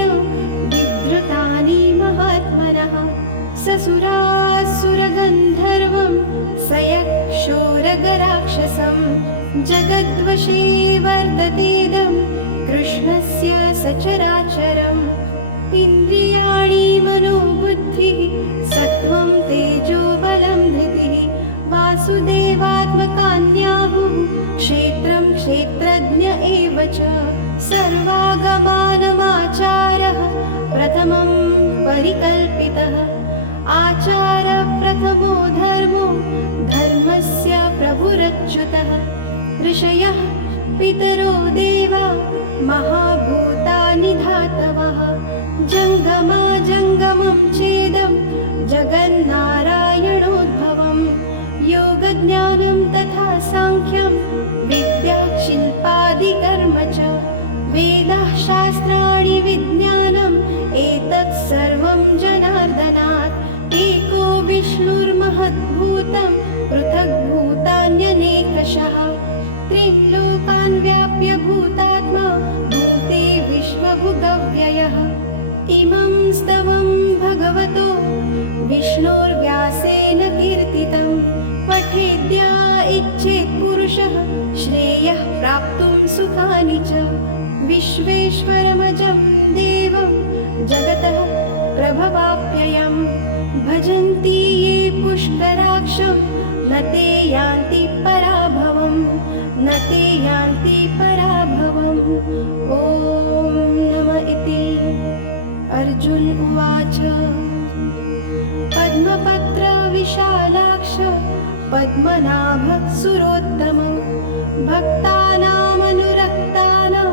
विधृतानि महात्मनः ससुरासुरगन्धर्वं सयक्षोरगराक्षसं जगद्वशे वर्ततेदं कृष्णस्य सचराचरम् इन्द्रियाणि मनोबुद्धिः सत्त्वं तेजो बलं धृतिः वासुदेवात्मकान्याहुः क्षेत्रं क्षेत्रज्ञ एव च सर्वागमानमाचारः प्रथमं परिकल्पितः आचार प्रथमो धर्मो धर्मस्य प्रभुरच्युतः ऋषयः पितरो देवा महाभूतानि धातवः जङ्गमं चेदं जगन्नारायणोद्भवं योगज्ञानं तथा साङ्ख्यं विद्या शिल्पादिकर्म च वेदाः शास्त्राणि विज्ञानम् एतत् सर्वं जनार्दनात् एको विष्णुर्महद्भूतं पृथग्भूतान्यनेकशः त्रिलोकान् व्याप्य भूतात्मा भूते विश्वभुगव्ययः इमं स्तवं भगवतो विष्णोर्व्यासेन कीर्तितं पठेद्या इच्छेत् पुरुषः श्रेयः प्राप्तुं सुखानि च विश्वेश्वरमजं देवं जगतः प्रभवाप्ययं भजन्ति ये पुष्कराक्षं न ते यान्ति पराभवं न ते यान्ति पराभवम् ॐ नम इति अर्जुन उवाच पद्मपत्र विशालाक्ष पद्मनाभ सुरोत्तम भक्तानामनुरक्तानां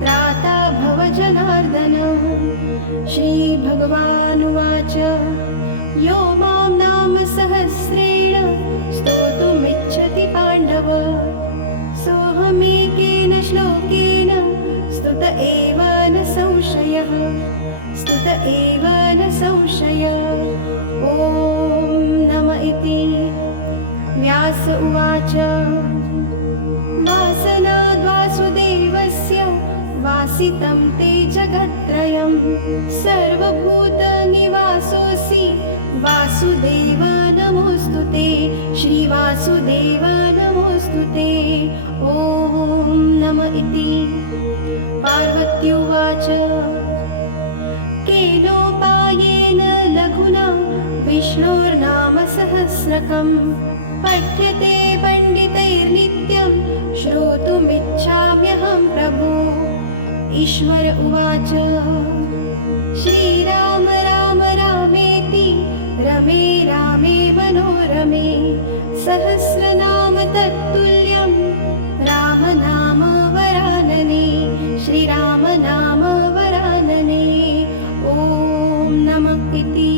त्राता भव जनार्दन श्रीभगवानुवाच यो मां नाम सहस्रेण स्तोतुमिच्छति पाण्डव सोऽहमेकेन श्लोकेन स्तुत एव न संशयः स्तुत एव न संशय ॐ नम इति व्यास उवाच वासनाद्वासुदेवस्य वासितं ते जगत्त्रयं सर्वभूतनिवासोऽसि वासुदेव नमोऽस्तु ते श्रीवासुदेव नमोऽस्तु ते ॐ नम इति पार्वत्युवाच केनोपायेन लघुना विष्णोर्नाम सहस्रकं पठ्यते पण्डितैर्नित्यं श्रोतुमिच्छाम्यहं प्रभो ईश्वर उवाच श्रीराम राम रामेति रमे रामे मनोरमे सहस्रनाम तत्तुल्यं राम नाम वरानने श्रीराम नाम वरानने ॐ नमः इति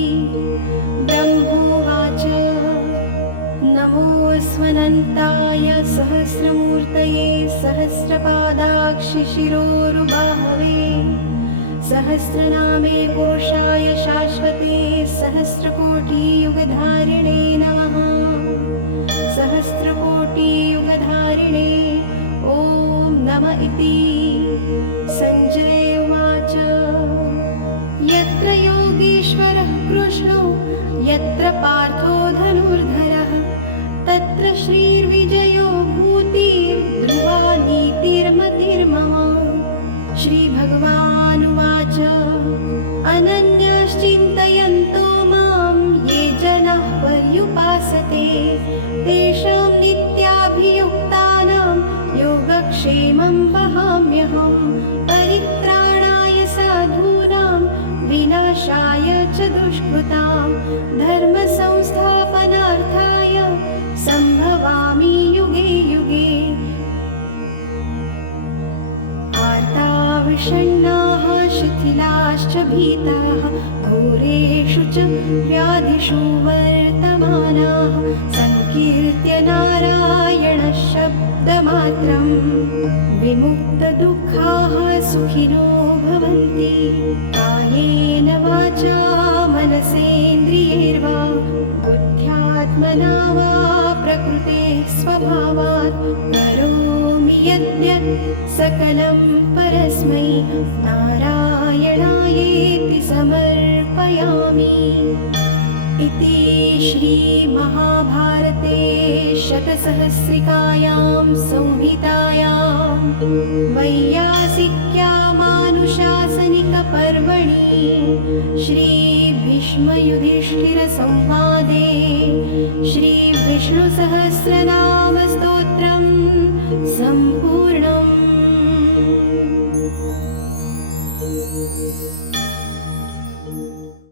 ब्रह्मोवाच नमोऽस्मनन्ताय सहस्रमूर्तये सहस्रपादाक्षिशिरोरुबाहवे सहस्रनामे पुरुषाय शाश्वते सहस्रकोटियुगधारिणे नमः सहस्रकोटियुगधारिणे ॐ नम इति सञ्जय उवाच यत्र योगीश्वरः कृष्णो यत्र पार्थो धनुर्धरः तत्र श्रीर्विजयो भूतिर्ध्रुवा नीतिर्मतिर्मम श्रीभगवानुवाच अनन्याश्चिन्तयन्तो मां ये जनाः पर्युपासते तेषां नित्याभियुक्तानां योगक्षेमं वहाम्यहं परित्राणाय साधूनां विनाशाय च दुष्कृतां धर्मसंस्थापनार्थाय सम्भवामि युगे युगे। विषण्णाः शिथिलाश्च भीताः घोरेषु च व्याधिषु वर्तमानाः संकीर्त्य नारायणशब्दमात्रं विमुक्तदुःखाः सुखिनो भवन्ति। कायेन वाचा मनसेन्द्रियैर्वा बुद्ध्यात्मना वा प्रकृतेः स्वभावात् करोमि यद्यत् सकलं परस्मै नारायणायेति समर्पयामि। इति श्रीमहाभारते शतसहस्रिकायां संहितायां वैयासिक्यामानुशासनिकपर्वणि श्रीभीष्मयुधिष्ठिरसंवादे श्रीविष्णुसहस्रनामस्तोत्रं सम्पूर्णम्।